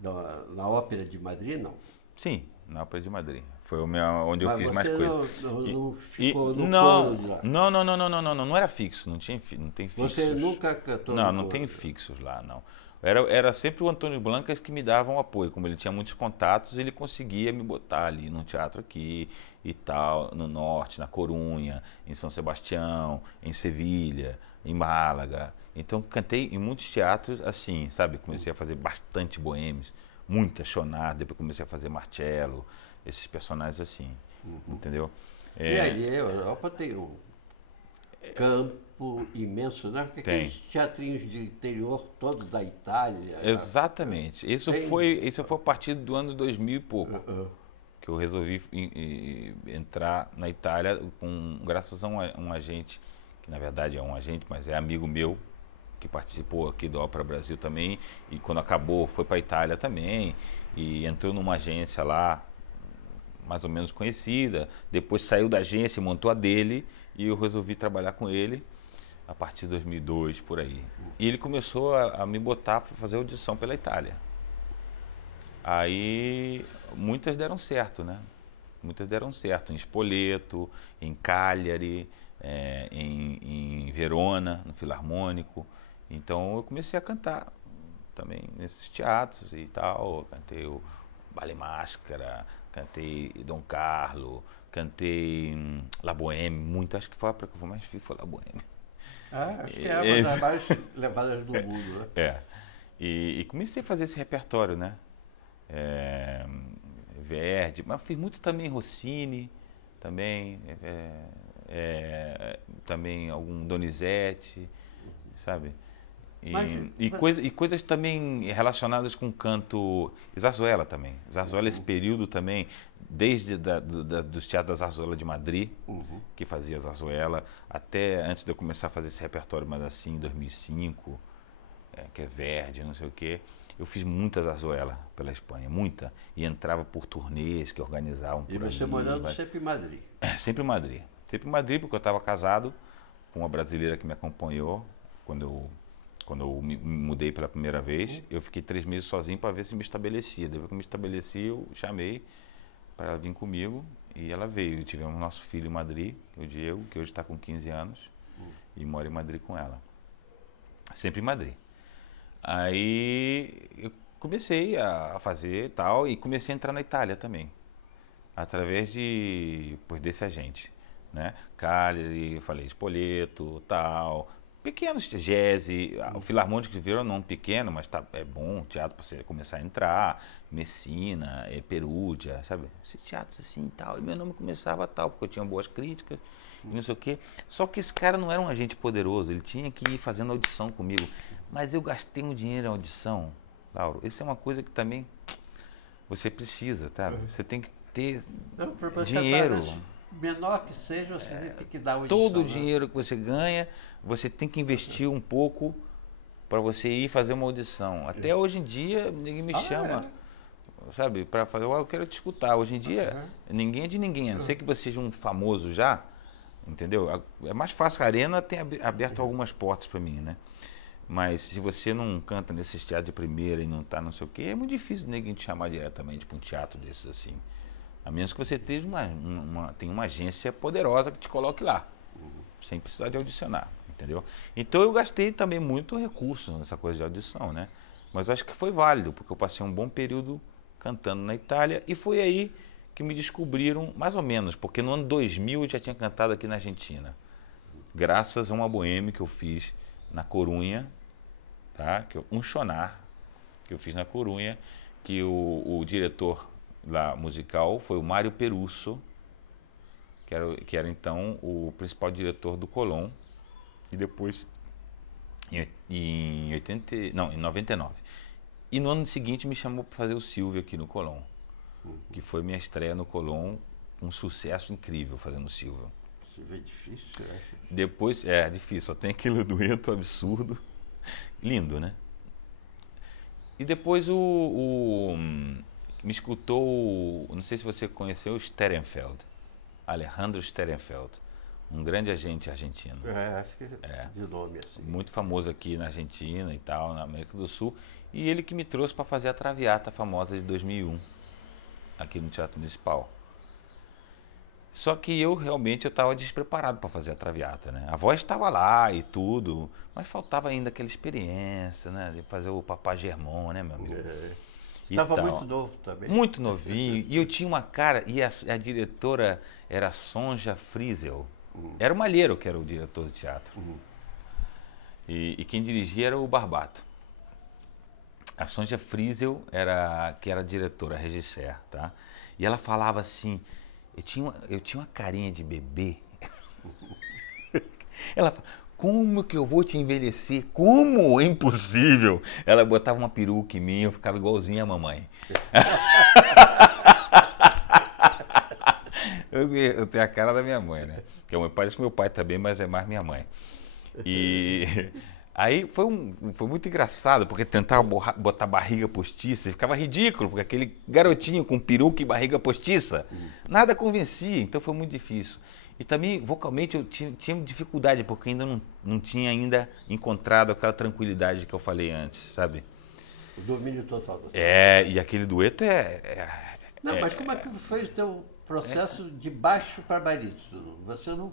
na Ópera de Madrid, não? Sim, na Ópera de Madrid. Foi onde eu fiz mais coisa. Mas você não ficou no Não, coro de lá? não era fixo, não tem fixos. Você nunca cantou Não, no não coro? tem fixos lá, não. Era sempre o Antônio Blancas que me dava um apoio, como ele tinha muitos contatos, ele conseguia me botar ali num teatro aqui e tal, no norte, na Corunha, em São Sebastião, em Sevilha, em Málaga. Então cantei em muitos teatros assim, sabe? Comecei a fazer bastante boêmios, muita chonada, depois comecei a fazer Marcello, esses personagens assim, entendeu? E aí, a Europa tem um campo imenso, né? Porque Tem. aqueles teatrinhos de interior todo da Itália. Exatamente. Isso Tem. foi a partir do ano 2000 e pouco. Que eu resolvi entrar na Itália graças a um agente, que na verdade é um agente, mas é amigo meu, que participou aqui do Ópera Brasil também, e quando acabou foi para a Itália também, e entrou numa agência lá, mais ou menos conhecida, depois saiu da agência e montou a dele, e eu resolvi trabalhar com ele a partir de 2002, por aí. E ele começou a me botar para fazer audição pela Itália. Aí muitas deram certo, né? Muitas deram certo, em Spoleto, em Cagliari, em Verona, no Filarmônico. Então eu comecei a cantar também nesses teatros e tal. Cantei o Ballet Máscara, cantei Dom Carlo, cantei La Bohème, muito. Acho que foi a época que eu mais fiz, foi La Bohème. Acho que é uma das mais levadas do mundo, né? É. E comecei a fazer esse repertório, né? Verdi, mas fiz muito também Rossini, também, também algum Donizetti, sabe? E coisas também relacionadas com canto, Zarzuela também. Zarzuela, esse período também, desde dos teatros da Zarzuela de Madrid, que fazia Zarzuela, até antes de eu começar a fazer esse repertório, mas assim, em 2005, que é Verdi, não sei o quê. Eu fiz muita zarzuela pela Espanha, muita. E entrava por turnês que organizavam. E você morando sempre em Madrid? Sempre em Madrid. Sempre em Madrid, porque eu estava casado com uma brasileira que me acompanhou quando eu me mudei pela primeira vez. Eu fiquei 3 meses sozinho para ver se me estabelecia. Depois que eu me estabeleci, eu chamei para ela vir comigo e ela veio. Tivemos nosso filho em Madrid, o Diego, que hoje está com 15 anos, e mora em Madrid com ela. Sempre em Madrid. Aí eu comecei a fazer tal e comecei a entrar na Itália também, através desse agente, né? Cagliari, eu falei Spoleto, tal, pequenos, Gese, o Filarmônico de Verona não pequeno, mas é bom teatro para você começar a entrar, Messina, Perugia, sabe? Esses teatros assim e tal, e meu nome começava tal, porque eu tinha boas críticas e não sei o quê. Só que esse cara não era um agente poderoso, ele tinha que ir fazendo audição comigo. Mas eu gastei um dinheiro em audição, Lauro. Isso é uma coisa que também você precisa, tá? Você tem que ter dinheiro. Menor que seja, você tem que dar audição. Todo o dinheiro que você ganha, você tem que investir um pouco para você ir fazer uma audição. Até hoje em dia, ninguém me chama, sabe, para fazer, eu quero te escutar. Hoje em dia, ninguém é de ninguém. A não ser que você seja um famoso já, entendeu? É mais fácil, a Arena tem aberto algumas portas para mim, né? Mas se você não canta nesses teatros de primeira e não tá não sei o quê, é muito difícil ninguém te chamar diretamente para um teatro desses assim. A menos que você tenha tenha uma agência poderosa que te coloque lá, sem precisar de audicionar, entendeu? Então eu gastei também muito recurso nessa coisa de audição, né? Mas eu acho que foi válido, porque eu passei um bom período cantando na Itália e foi aí que me descobriram, mais ou menos, porque no ano 2000 eu já tinha cantado aqui na Argentina, graças a uma boêmia que eu fiz na Corunha, tá? Um chonar que eu fiz na Corunha, que o diretor lá musical foi o Mário Perusso, que era então o principal diretor do Colón, e depois em 99. E no ano seguinte me chamou para fazer o Silvio aqui no Colón, que foi minha estreia no Colón, um sucesso incrível fazendo o Silvio. Silvio é difícil, eu acho. Depois, é difícil, só tem aquele dueto absurdo, lindo, né? E depois me escutou, não sei se você conheceu o Sterenfeld, Alejandro Sterenfeld, um grande agente argentino. Acho que de nome assim. Muito famoso aqui na Argentina e tal, na América do Sul. E ele que me trouxe para fazer a Traviata famosa de 2001, aqui no Teatro Municipal. Só que eu estava despreparado para fazer a Traviata, né? A voz estava lá e tudo, mas faltava ainda aquela experiência, né? De fazer o Papá Germão, né, meu amigo? Estava muito novo também. Muito novinho. E eu tinha uma cara, e a diretora era Sonja Friesel. Era o Malheiro que era o diretor do teatro. E quem dirigia era o Barbato. A Sonja Friesel que era a diretora, a Regisser, tá? E ela falava assim, eu tinha uma carinha de bebê. Ela falava, como que eu vou te envelhecer? Como? É impossível. Ela botava uma peruca em mim, eu ficava igualzinho a mamãe. Eu tenho a cara da minha mãe, né? Que parece meu pai também, mas é mais minha mãe. E aí foi muito engraçado, porque tentava botar barriga postiça e ficava ridículo, porque aquele garotinho com peruca e barriga postiça, nada convencia, então foi muito difícil. E também, vocalmente, eu tinha dificuldade, porque ainda não tinha ainda encontrado aquela tranquilidade que eu falei antes, sabe? O domínio total. E aquele dueto mas como é que foi o teu processo de baixo para barítono? Você não...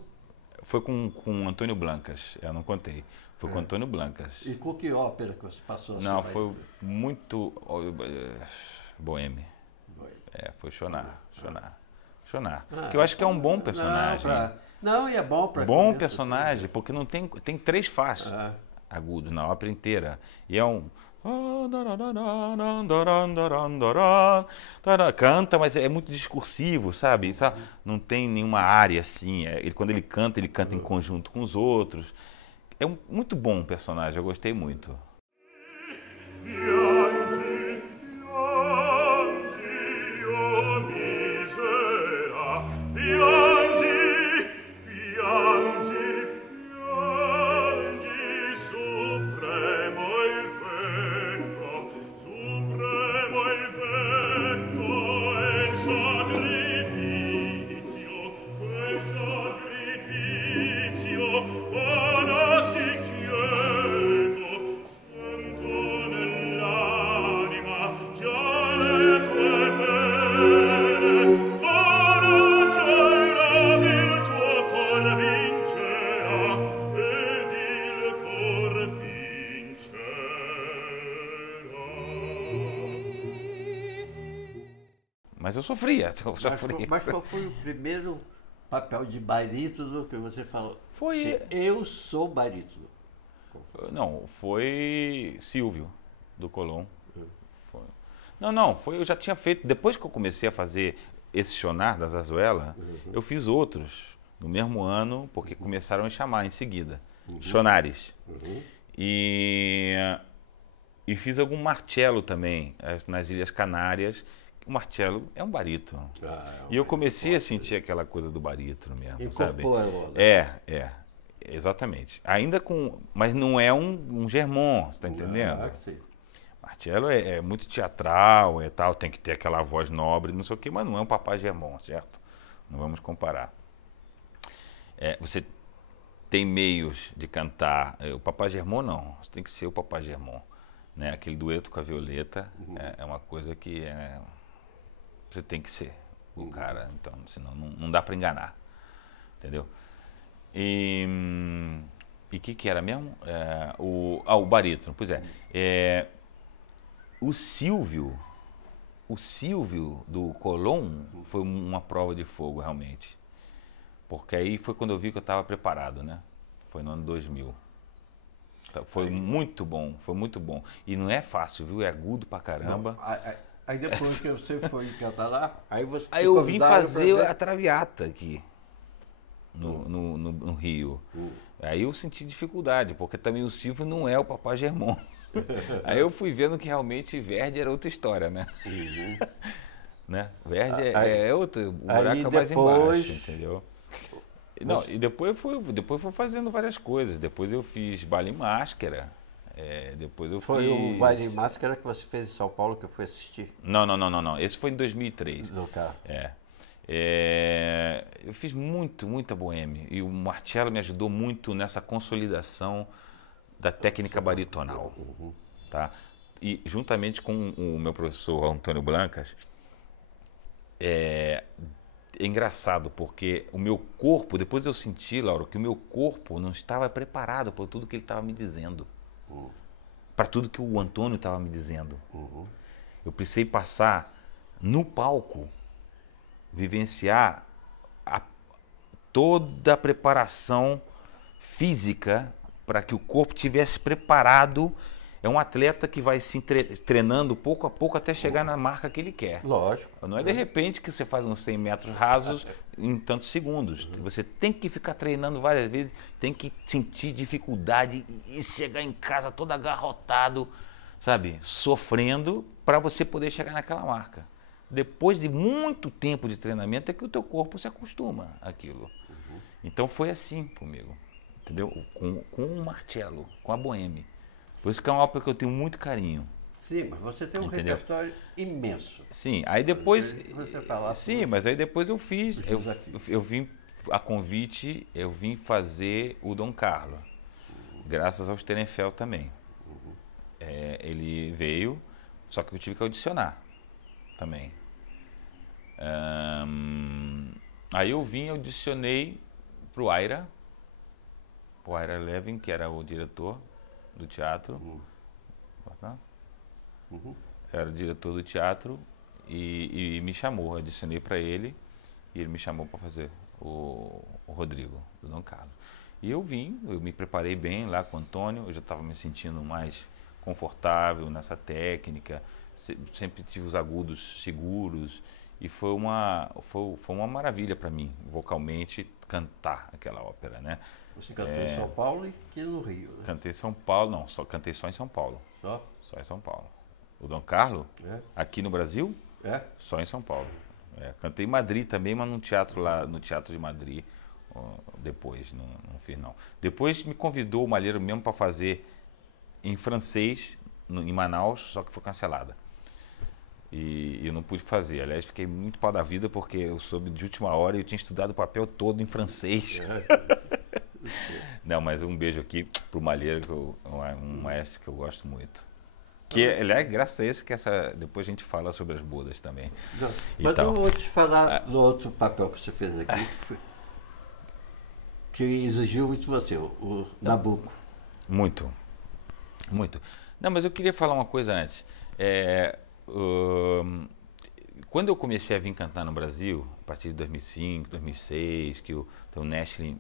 Foi com Antônio Blancas, eu não contei. Foi com Antônio Blancas. E com que ópera que você passou? Não, foi muito boêmio. Foi Chonar. Que eu acho que é um bom personagem. Não, e é bom para... Bom personagem, porque não tem 3 faixas agudos na ópera inteira. E é um... Canta, mas é muito discursivo, sabe? Não tem nenhuma área assim. Quando ele canta em conjunto com os outros. É muito bom o personagem, eu gostei muito. Mas eu sofria. Mas qual foi o primeiro papel de barítono que você falou? Eu sou barítono. Não, foi Silvio, do Colón. Eu já tinha feito, depois que eu comecei a fazer esse Chonar da Zarzuela, eu fiz outros no mesmo ano, porque começaram a chamar em seguida, Chonares. E fiz algum Marcello também, nas Ilhas Canárias. O Marcello é um barítono. E eu comecei a sentir aquela coisa do barítono mesmo, sabe? Exatamente. Mas não é um Germont, você tá entendendo? Sim. Marcello é muito teatral, tal, tem que ter aquela voz nobre, não sei o quê, mas não é um Papá Germont, certo? Não vamos comparar. você tem meios de cantar. O Papá Germão não, você tem que ser o Papá Germão. Né? Aquele dueto com a Violeta é uma coisa que você tem que ser o cara, então, senão não dá para enganar. Entendeu? E que era mesmo? O barítono, pois é. O Silvio do Colón foi uma prova de fogo, realmente. Porque aí foi quando eu vi que eu estava preparado, né? Foi no ano 2000. Foi muito bom, foi muito bom. E não é fácil, viu? É agudo pra caramba. Aí depois que você foi cantar lá, aí eu vim fazer a Traviata aqui. No Rio. Aí eu senti dificuldade, porque também o Silvio não é o Papá Germão. Aí eu fui vendo que realmente Verdi era outra história, né? Né? Verdi é outro, o buraco é mais embaixo, entendeu? Não, e depois fui fazendo várias coisas. Depois eu fiz Baile em Máscara. Foi o Baile em Máscara que você fez em São Paulo que eu fui assistir? Não. Esse foi em 2003. No carro. Eu fiz muita boêmia e o Marcello me ajudou muito nessa consolidação da técnica baritonal, tá? E juntamente com o meu professor Antônio Blancas, é engraçado porque o meu corpo, depois eu senti, Lauro, que o meu corpo não estava preparado para tudo que ele estava me dizendo, para tudo que o Antônio estava me dizendo. Eu precisei passar no palco, vivenciar toda a preparação física para que o corpo tivesse preparado. É um atleta que vai se treinando pouco a pouco até chegar na marca que ele quer. Lógico. Não é de repente que você faz uns 100 metros rasos em tantos segundos. Você tem que ficar treinando várias vezes, tem que sentir dificuldade e chegar em casa todo agarrotado, sabe? Sofrendo para você poder chegar naquela marca. Depois de muito tempo de treinamento é que o teu corpo se acostuma àquilo. Então foi assim comigo, entendeu? Com o Marcello, com a Bohème. Por isso que é uma ópera que eu tenho muito carinho. Sim, mas você tem um repertório imenso. Sim, aí depois... Sim, mas aí depois eu fiz... Eu vim a convite, eu vim fazer o Dom Carlo. Graças ao Sterenfeld também. Ele veio, só que eu tive que audicionar também. Aí eu vim, audicionei pro Aira Levin, que era o diretor do teatro. Era o diretor do teatro e me chamou, audicionei para ele e ele me chamou para fazer o Rodrigo, do Dom Carlos. E eu vim, eu me preparei bem lá com o Antônio, eu já estava me sentindo mais confortável nessa técnica, sempre tive os agudos seguros e foi uma maravilha para mim, vocalmente, cantar aquela ópera, né? Você cantou em São Paulo e aqui no Rio, né? Cantei em São Paulo, não, cantei só em São Paulo. Só? Só em São Paulo. O Dom Carlo, aqui no Brasil, só em São Paulo. Cantei em Madrid também, mas no Teatro de Madrid, depois, não fiz não. Depois me convidou o Malheiro mesmo para fazer em francês, em Manaus, só que foi cancelada. E eu não pude fazer. Aliás, fiquei muito pau da vida porque eu soube de última hora e eu tinha estudado o papel todo em francês. Não, mas um beijo aqui pro Malheiro, um maestro que eu gosto muito. Que, aliás, graças a esse que depois a gente fala sobre as bodas também. Mas eu vou te falar do outro papel que você fez aqui, que exigiu muito de você, o Nabucco. Muito. Não, mas eu queria falar uma coisa antes. Quando eu comecei a vir cantar no Brasil, a partir de 2005, 2006, que o Nestlé,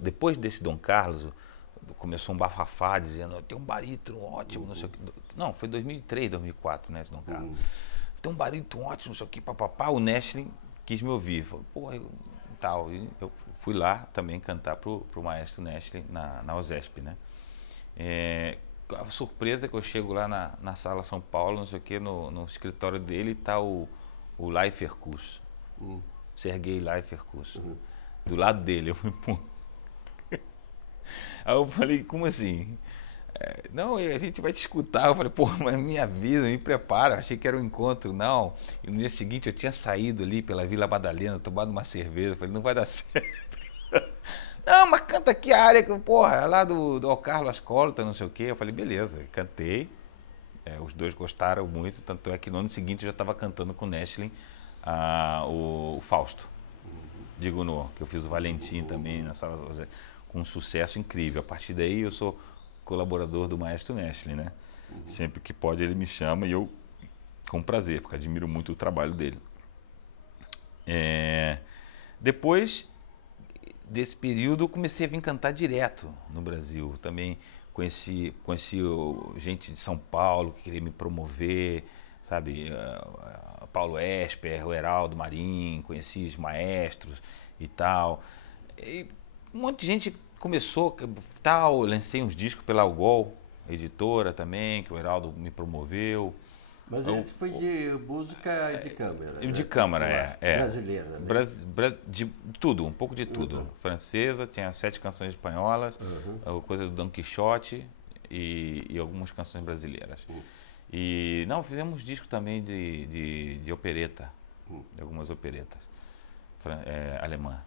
depois desse Dom Carlos, começou um bafafá dizendo, tem um barítono ótimo, não sei o que. Não, foi 2003, 2004, né, esse Dom Carlos. Tem um barítono ótimo, não sei o que, papapá. O Nestlé quis me ouvir, falou, porra, tal. E eu fui lá também cantar pro maestro Nestlé na USESP, né. A surpresa é que eu chego lá na sala São Paulo, não sei o que, no escritório dele, e tá o Leifert-Kuss, Sergei Leifert-Kuss, do lado dele. Eu falei, pô. Aí eu falei, como assim? Não, a gente vai te escutar. Eu falei, pô, mas minha vida, me prepara. Achei que era um encontro, não. E no dia seguinte eu tinha saído ali pela Vila Madalena, tomado uma cerveja. Eu falei, não vai dar certo. canta aqui a área que, porra, é lá do Carlos Ascolta, não sei o quê. Eu falei, beleza, cantei. Os dois gostaram muito, tanto é que no ano seguinte eu já estava cantando com o Nestlin o Fausto de Gounod, que eu fiz o Valentim também na sala, com um sucesso incrível. A partir daí eu sou colaborador do maestro Nestlin, né? Sempre que pode ele me chama e eu, com prazer, porque admiro muito o trabalho dele. Depois desse período eu comecei a vir cantar direto no Brasil. Também conheci gente de São Paulo que queria me promover, sabe? Paulo Esper, o Heraldo Marim, conheci os maestros e tal. E um monte de gente começou, tal, lancei uns discos pela Algol, editora também, que o Heraldo me promoveu. Mas Então, isso foi de música de câmara. De né? câmara, Brasileira. Né? De tudo, um pouco de tudo. Francesa, tinha 7 canções espanholas, coisa do Don Quixote e algumas canções brasileiras. E não, fizemos disco também de opereta, de algumas operetas alemã.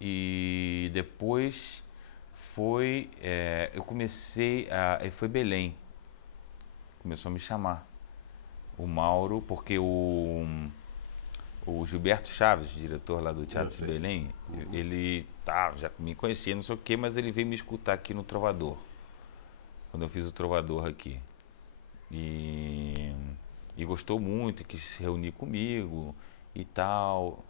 E depois eu comecei foi Belém, começou a me chamar o Mauro, porque o Gilberto Chaves, diretor lá do Teatro de Belém, ele já me conhecia, não sei o quê, mas ele veio me escutar aqui no Trovador, quando eu fiz o Trovador aqui, e gostou muito, quis se reunir comigo e tal,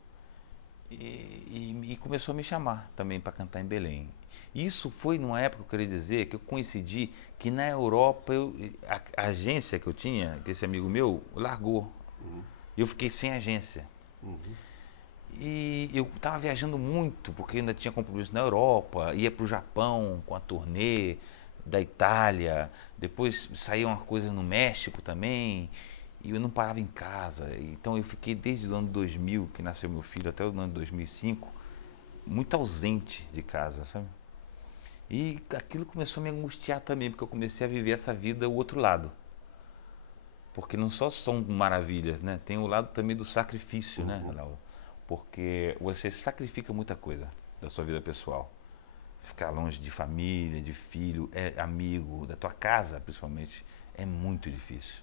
e começou a me chamar também para cantar em Belém. Isso foi numa época, eu queria dizer, que eu coincidi que na Europa, a agência que eu tinha, que esse amigo meu, largou. E eu fiquei sem agência. E eu estava viajando muito, porque ainda tinha compromisso na Europa, ia para o Japão com a turnê da Itália, depois saíam umas coisas no México também, e eu não parava em casa. Então eu fiquei desde o ano 2000, que nasceu meu filho, até o ano 2005, muito ausente de casa, sabe? E aquilo começou a me angustiar também, porque eu comecei a viver essa vida o outro lado. Porque não só são maravilhas, né? Tem o lado também do sacrifício, né, Laura? Porque você sacrifica muita coisa da sua vida pessoal. Ficar longe de família, de filho, amigo, da tua casa, principalmente, é muito difícil.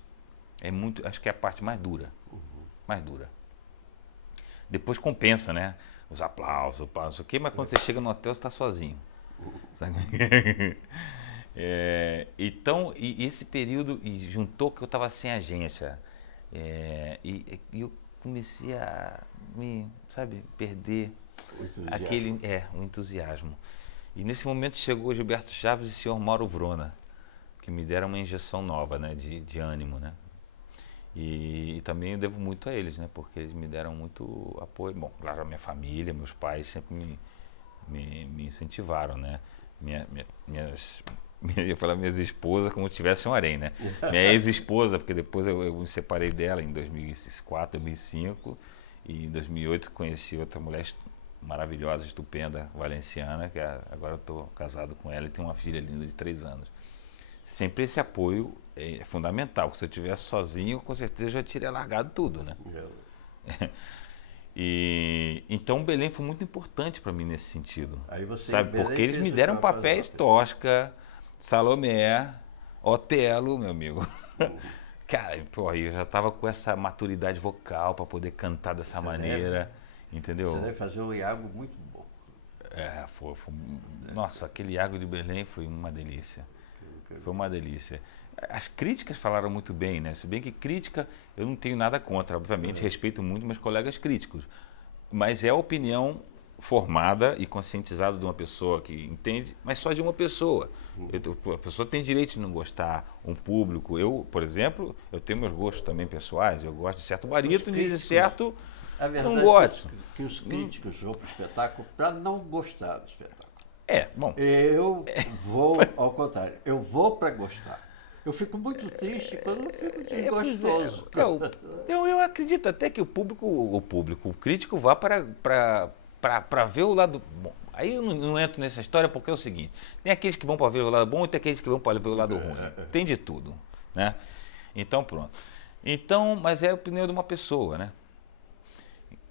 Acho que é a parte mais dura. Mais dura. Depois compensa, né? Os aplausos, não sei o quê, mas quando você chega no hotel, você está sozinho. Sabe? Então, e esse período, e juntou que eu estava sem agência, e eu comecei a perder o entusiasmo. E nesse momento chegou o Gilberto Chaves e o senhor Mauro Vrona, que me deram uma injeção nova, né, de ânimo, né? E também eu devo muito a eles, né, porque eles me deram muito apoio. Bom, claro, a minha família, meus pais sempre me incentivaram, né? Eu ia falar minhas esposas como se tivesse um harém, né? Minha ex-esposa, porque depois eu me separei dela em 2004, 2005, e em 2008 conheci outra mulher maravilhosa, estupenda, valenciana, que agora eu estou casado com ela e tenho uma filha linda de 3 anos. Sempre esse apoio é fundamental, porque se eu estivesse sozinho, com certeza eu já teria largado tudo, né? Então Belém foi muito importante para mim nesse sentido. Aí você, sabe? Porque eles me deram papéis Tosca, Salomé, Otelo, meu amigo. Cara, pô, eu já estava com essa maturidade vocal para poder cantar dessa maneira, entendeu? Você deve fazer um Iago muito bom. Nossa, aquele Iago de Belém foi uma delícia. Foi uma delícia. As críticas falaram muito bem, né? Se bem que crítica eu não tenho nada contra, obviamente, respeito muito meus colegas críticos. Mas é a opinião formada e conscientizada de uma pessoa que entende, mas só de uma pessoa. A pessoa tem direito de não gostar, um público. Eu, por exemplo, eu tenho meus gostos também pessoais, eu gosto de certo barítono e de certo não gosto. Que os críticos vão para o espetáculo para não gostar do espetáculo. Bom. Eu vou, ao contrário, eu vou para gostar. Eu fico muito triste quando eu fico desgostoso. Eu acredito até que o crítico vá para ver o lado bom. Aí eu não entro nessa história porque é o seguinte, tem aqueles que vão para ver o lado bom e tem aqueles que vão para ver o lado ruim. Tem de tudo, né? Então pronto. Então, mas é a opinião de uma pessoa, né?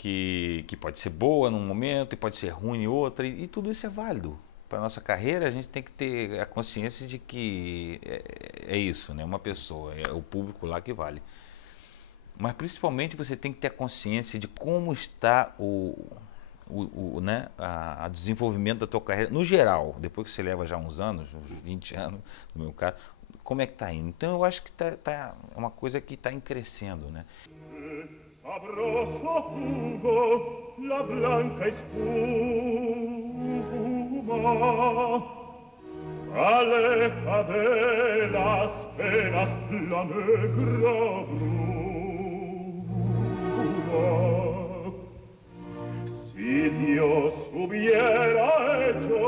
que pode ser boa num momento e pode ser ruim em outra, e tudo isso é válido. Para a nossa carreira, a gente tem que ter a consciência de que é isso, né? Uma pessoa, é o público lá que vale. Mas principalmente você tem que ter a consciência de como está né, a desenvolvimento da tua carreira, no geral, depois que você leva já uns anos, uns 20 anos, no meu caso, como é que está indo? Então eu acho que é uma coisa que está crescendo, né? Sabroso jugo, la blanca espuma, aleja de las penas la negra bruma. Si Dios hubiera hecho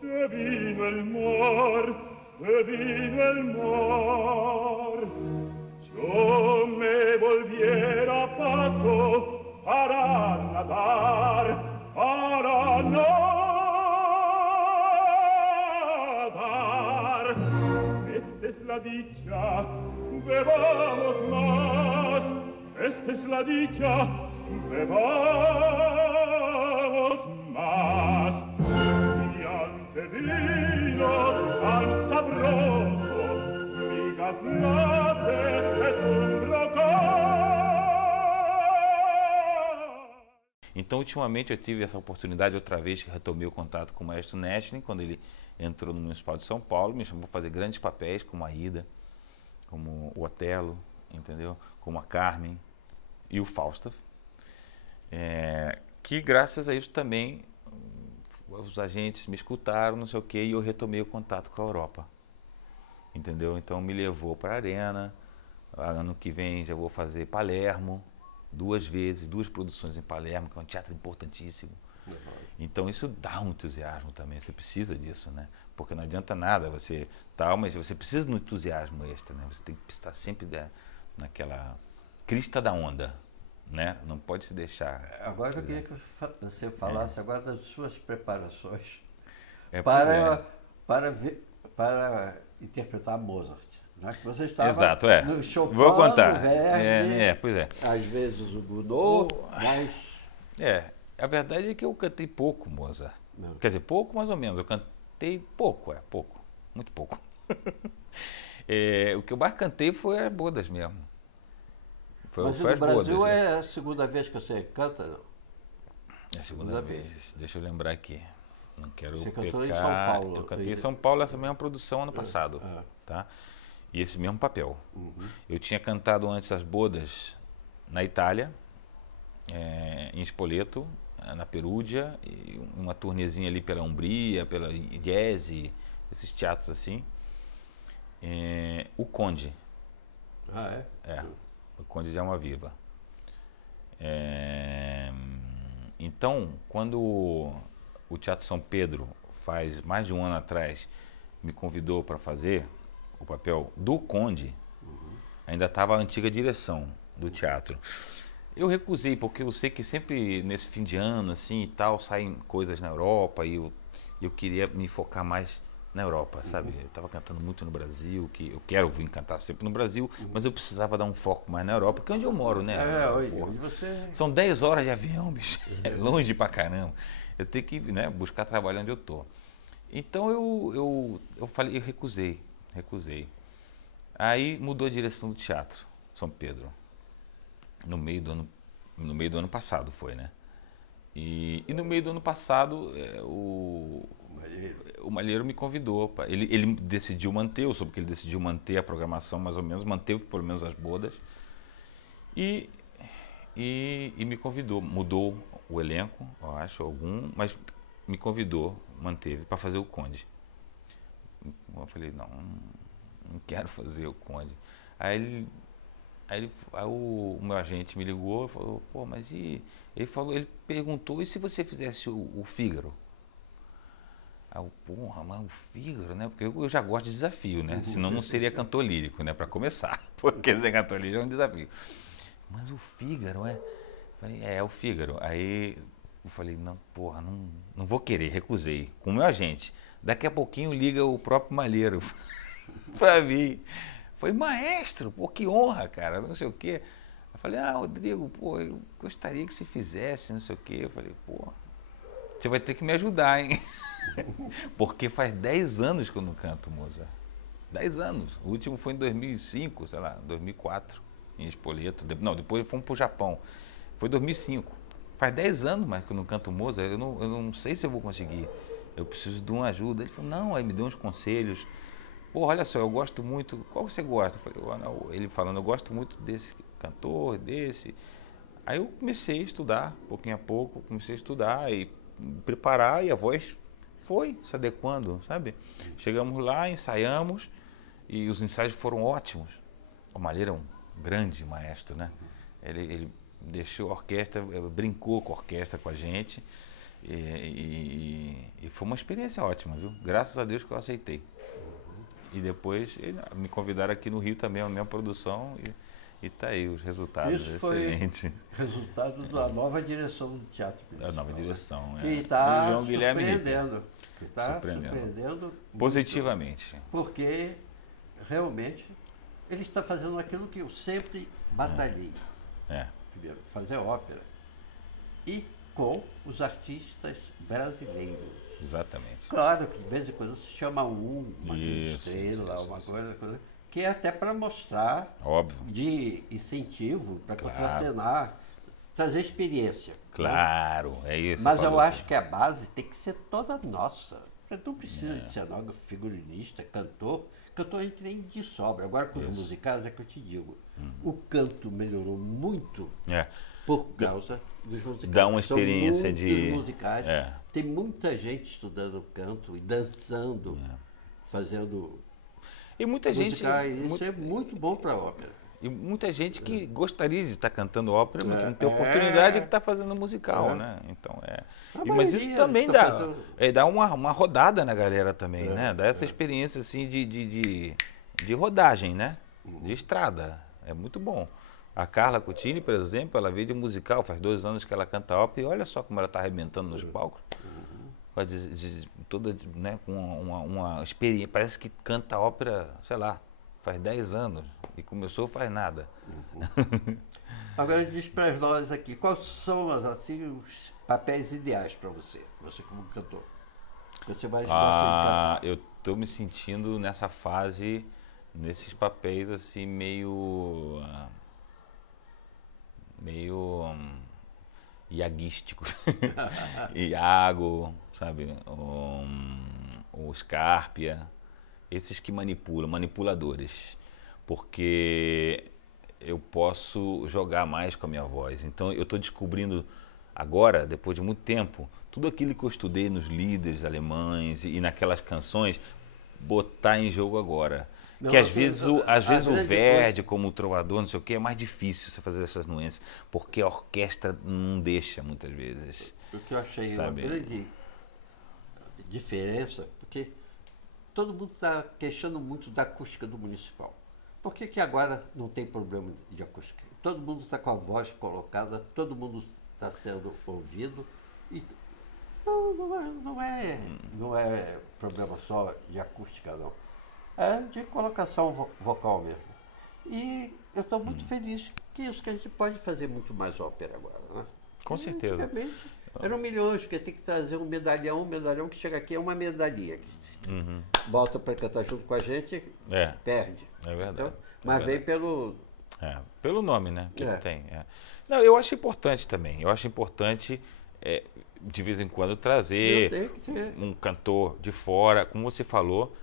de vino el mar, yo me volviera pato para nadar. Esta es la dicha, bebamos más. Esta es la dicha, bebamos más. Y ante vino tan sabroso, mi gaznate es un brocal. Então, ultimamente, eu tive essa oportunidade, outra vez que retomei o contato com o maestro Neschling, quando ele entrou no Municipal de São Paulo, me chamou para fazer grandes papéis, como a Ida, como o Otelo, entendeu? Como a Carmen e o Falstaff. Que graças a isso também os agentes me escutaram, não sei o quê, e eu retomei o contato com a Europa. Entendeu? Então me levou para a Arena. Ano que vem já vou fazer Palermo, 2 vezes, 2 produções em Palermo, que é um teatro importantíssimo. Então isso dá um entusiasmo também, você precisa disso, né? Porque não adianta nada você tal, mas você precisa de um entusiasmo extra, né? Você tem que estar sempre naquela crista da onda, né? Não pode se deixar. Agora eu queria que você falasse agora das suas preparações para interpretar Mozart. Né? Que você estava Exato, no Chopin, vou contar. no Verdi, Pois é. às vezes o Gounod, mas... A verdade é que eu cantei pouco Mozart. Não. Quer dizer, pouco mais ou menos. Eu cantei pouco, muito pouco. O que eu mais cantei foi as bodas mesmo. Mas no Brasil é a segunda vez que você canta? Não? É a segunda vez. Deixa eu lembrar aqui. Não quero você pecar. Cantou em São Paulo. Eu cantei em São Paulo essa mesma produção ano passado. Tá? E esse mesmo papel. Eu tinha cantado antes as bodas na Itália, em Spoleto, na Perúdia, e uma turnezinha ali pela Umbria, pela Iese, esses teatros assim. O Conde. O Conde de Almaviva. Então, quando o Teatro São Pedro, faz mais de um ano atrás, me convidou para fazer o papel do Conde, ainda estava a antiga direção do teatro. Eu recusei, porque eu sei que sempre nesse fim de ano assim e tal, saem coisas na Europa e eu queria me focar mais na Europa, sabe? Eu estava cantando muito no Brasil, que eu quero vir cantar sempre no Brasil, mas eu precisava dar um foco mais na Europa, que é onde eu moro, né? Onde você... São 10 horas de avião, bicho. É longe pra caramba. Eu tenho que, né, buscar trabalho onde eu tô. Então eu falei, eu recusei. Aí mudou a direção do Teatro São Pedro. No meio do ano passado foi, né? E no meio do ano passado o Malheiro me convidou. Ele decidiu manter, eu soube que ele decidiu manter a programação mais ou menos, manteve pelo menos as bodas. E me convidou, mudou o elenco, eu acho, mas me convidou, manteve, para fazer o Conde. Eu falei, não quero fazer o Conde. Aí o meu agente me ligou e falou, pô, mas ele perguntou, e se você fizesse o Fígaro? Aí eu, porra, mas o Fígaro, né? Porque eu já gosto de desafio, né? Senão não seria cantor lírico, né? Para começar, porque ser cantor lírico é um desafio. Mas o Fígaro, é? Falei, é o Fígaro. Aí eu falei, não, porra, não vou querer, recusei. Com o meu agente. Daqui a pouquinho liga o próprio Malheiro para mim. Falei, maestro, pô, que honra, cara, não sei o quê. Eu falei, Rodrigo, pô, eu gostaria que você fizesse, não sei o quê. Eu falei, pô, você vai ter que me ajudar, hein? Porque faz 10 anos que eu não canto Mozart. 10 anos. O último foi em 2005, sei lá, 2004, em Spoleto. Não, depois fomos pro Japão. Foi em 2005. Faz 10 anos mais que eu não canto Mozart. Eu não sei se eu vou conseguir. Eu preciso de uma ajuda. Ele falou, não, aí me deu uns conselhos. Pô, olha só, eu gosto muito. Qual você gosta? Eu falei, não. Ele falando, eu gosto muito desse cantor, desse. Aí eu comecei a estudar, pouquinho a pouco, comecei a estudar e preparar, e a voz foi se adequando, sabe? Chegamos lá, ensaiamos, e os ensaios foram ótimos. O Malheiro é um grande maestro, né? Ele deixou a orquestra, brincou com a orquestra com a gente, e foi uma experiência ótima, viu? Graças a Deus que eu aceitei. E depois me convidaram aqui no Rio também, a minha produção, e tá aí os resultados. Isso excelente. Foi resultado da nova direção do Teatro Municipal. A nova direção, Que está João Guilherme surpreendendo. Que está surpreendendo positivamente. Muito, porque realmente ele está fazendo aquilo que eu sempre batalhei. Primeiro, fazer ópera. E com os artistas brasileiros. Exatamente. Claro que de vez em quando se chama uma estrela, uma coisa, que é até para mostrar, óbvio, de incentivo, para contracenar, trazer experiência. Claro, né? É isso. Mas eu acho que a base tem que ser toda nossa. Você não precisa de cenógrafo, figurinista, cantor. Cantor a gente tem de sobra. Agora com os musicais é que eu te digo. O canto melhorou muito por causa dos musicais. Dá uma experiência de musicais. Tem muita gente estudando canto e dançando, fazendo e muita musicais. gente. Isso é muito bom para a ópera. E muita gente que gostaria de estar cantando ópera, mas que não tem oportunidade de estar fazendo musical, né? Então mas isso também dá uma rodada na galera também, né? Dá essa experiência assim de rodagem, né? De estrada. É muito bom. A Carla Cutini, por exemplo, ela veio de musical, faz 2 anos que ela canta ópera e olha só como ela está arrebentando nos palcos. Toda, né, com uma experiência, parece que canta ópera, sei lá, faz 10 anos e começou faz nada. Agora diz para nós aqui, quais são assim, os papéis ideais para você como cantor? Você mais gosta de cantar? Eu estou me sentindo nessa fase, nesses papéis assim meio iaguísticos. Iago, sabe? O Scarpia, esses que manipuladores, porque eu posso jogar mais com a minha voz. Então eu estou descobrindo agora, depois de muito tempo, tudo aquilo que eu estudei nos líderes alemães e naquelas canções, botar em jogo agora. Não, que às vezes o Verdi, como o trovador, não sei o que, é mais difícil você fazer essas nuances, porque a orquestra não deixa muitas vezes. O que eu achei uma grande diferença, porque todo mundo está queixando muito da acústica do municipal. Por que agora não tem problema de acústica? Todo mundo está com a voz colocada, todo mundo está sendo ouvido e não é problema só de acústica, não. É de colocação vocal mesmo. E eu estou muito feliz que isso que a gente pode fazer muito mais ópera agora, né? Com certeza. Antigamente eram milhões, porque tem que trazer um medalhão que chega aqui é uma medalhinha. Bota para cantar junto com a gente, perde. É verdade. Então, mas veio pelo nome, né? Que ele tem. Não, eu acho importante também. Eu acho importante, de vez em quando, trazer um cantor de fora, como você falou,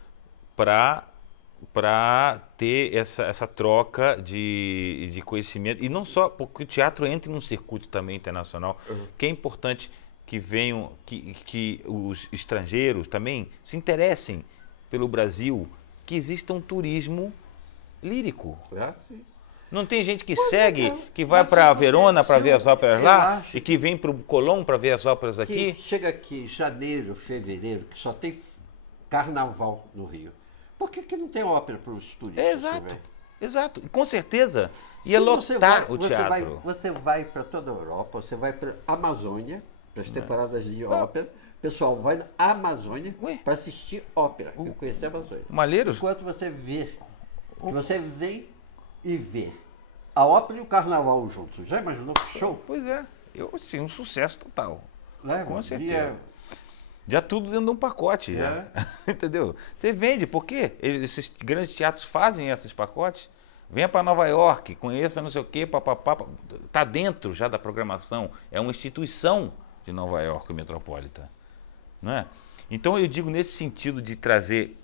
para ter essa troca de conhecimento. E não só, porque o teatro entra num circuito também internacional, que é importante que venham, que os estrangeiros também se interessem pelo Brasil, que exista um turismo lírico. Sim. Não tem gente que que vai para Verona para ver as óperas lá e que vem para o Colón para ver as óperas aqui? Chega aqui em janeiro, fevereiro, que só tem carnaval no Rio. Por que não tem ópera para os turistas? Exato. Com certeza ia lotar o teatro. Você vai para toda a Europa, você vai para a Amazônia, para as temporadas de ópera. O pessoal vai na Amazônia para assistir ópera, e conhecer a Amazônia. Malheiro? Enquanto você vê, você vem e vê. a ópera e o carnaval juntos. Já imaginou que show? Pois é. Sim, um sucesso total. Né? Com certeza. Já tudo dentro de um pacote, já. Entendeu? Você vende, por quê? Esses grandes teatros fazem esses pacotes. Venha para Nova York, conheça não sei o quê, papapá. Está dentro já da programação. É uma instituição de Nova York, o Metropolitan. Não é? Então eu digo nesse sentido de trazer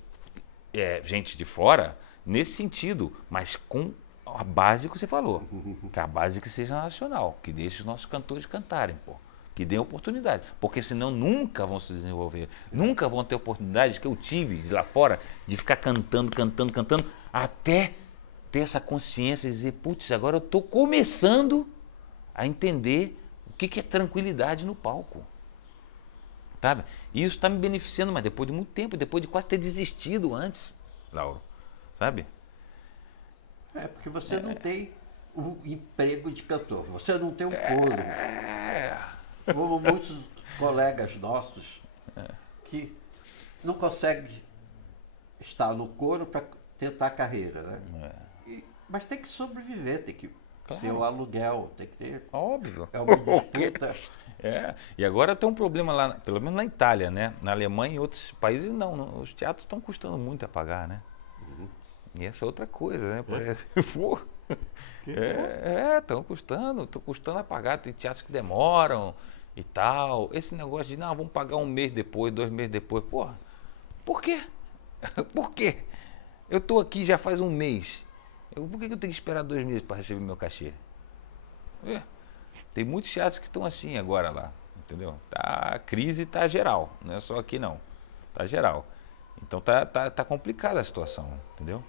gente de fora, nesse sentido, mas com a base que você falou. Que a base que seja nacional, que deixe os nossos cantores cantarem, pô. Que dê oportunidade, porque senão nunca vão se desenvolver, nunca vão ter oportunidades que eu tive de lá fora, de ficar cantando, até ter essa consciência e dizer, putz, agora eu estou começando a entender o que é tranquilidade no palco. Sabe? E isso está me beneficiando, mas depois de muito tempo, depois de quase ter desistido antes, Lauro, sabe? Porque você não tem um emprego de cantor, você não tem um coro. Como muitos colegas nossos que não conseguem estar no coro para tentar a carreira, né? Mas tem que sobreviver, tem que ter o aluguel, tem que ter... Óbvio. É uma disputa. E agora tem um problema lá, pelo menos na Itália, né? Na Alemanha e em outros países não, os teatros estão custando muito a pagar, né? E essa é outra coisa, né? Parece... estão custando a pagar, tem teatros que demoram e tal. Esse negócio de, não, vamos pagar 1 mês depois, 2 meses depois. Porra, por quê? Por quê? Eu estou aqui já faz 1 mês. Por que eu tenho que esperar 2 meses para receber meu cachê? Tem muitos teatros que estão assim agora lá, entendeu? A crise tá geral, não é só aqui não. Tá geral. Então tá complicada a situação, entendeu?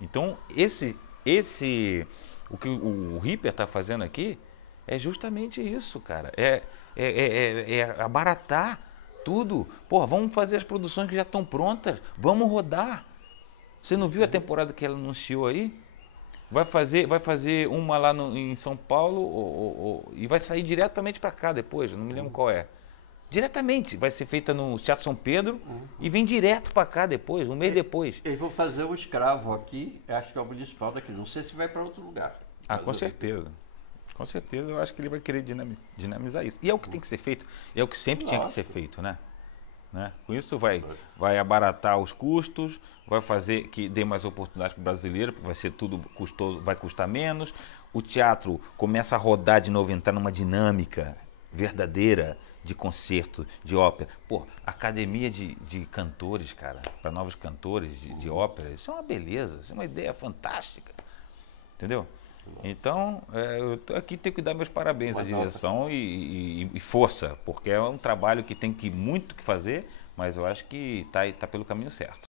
Então o que o Ripper está fazendo aqui é justamente isso, cara. É abaratar tudo. Pô, vamos fazer as produções que já estão prontas. Vamos rodar. Você não viu a temporada que ela anunciou aí? Vai fazer uma lá em São Paulo e vai sair diretamente para cá depois. Não me lembro qual é. Diretamente. Vai ser feita no Teatro São Pedro e vem direto para cá depois, 1 mês depois. Eles vão fazer o Escravo aqui, acho que é o municipal daqui. Não sei se vai para outro lugar. Com certeza. Com certeza, eu acho que ele vai querer dinamizar isso. E é o que tem que ser feito, é o que sempre tinha que ser feito, né? Com isso vai abaratar os custos, vai fazer que dê mais oportunidade para o brasileiro, porque vai ser tudo custoso, vai custar menos. O teatro começa a rodar de novo, entrar numa dinâmica verdadeira de concerto, de ópera. Pô, academia de cantores, cara, para novos cantores de ópera, isso é uma beleza, isso é uma ideia fantástica, entendeu? Então, eu tô aqui, tenho que dar meus parabéns à direção e força, porque é um trabalho que tem muito que fazer, mas eu acho que tá pelo caminho certo.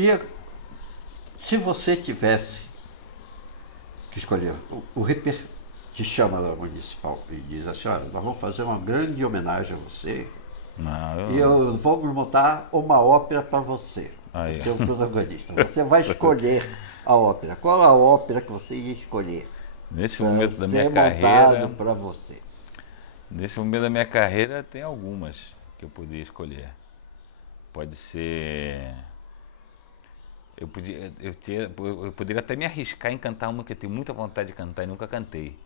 E se você tivesse que escolher, o Ripper te chama da municipal e diz assim, olha, nós vamos fazer uma grande homenagem a você e vamos montar uma ópera para você, ser o protagonista. Você vai escolher a ópera. Qual a ópera que você ia escolher Nesse momento da minha ser carreira, montado para você. nesse momento da minha carreira tem algumas que eu poderia escolher. Pode ser, eu poderia até me arriscar em cantar uma que eu tenho muita vontade de cantar e nunca cantei,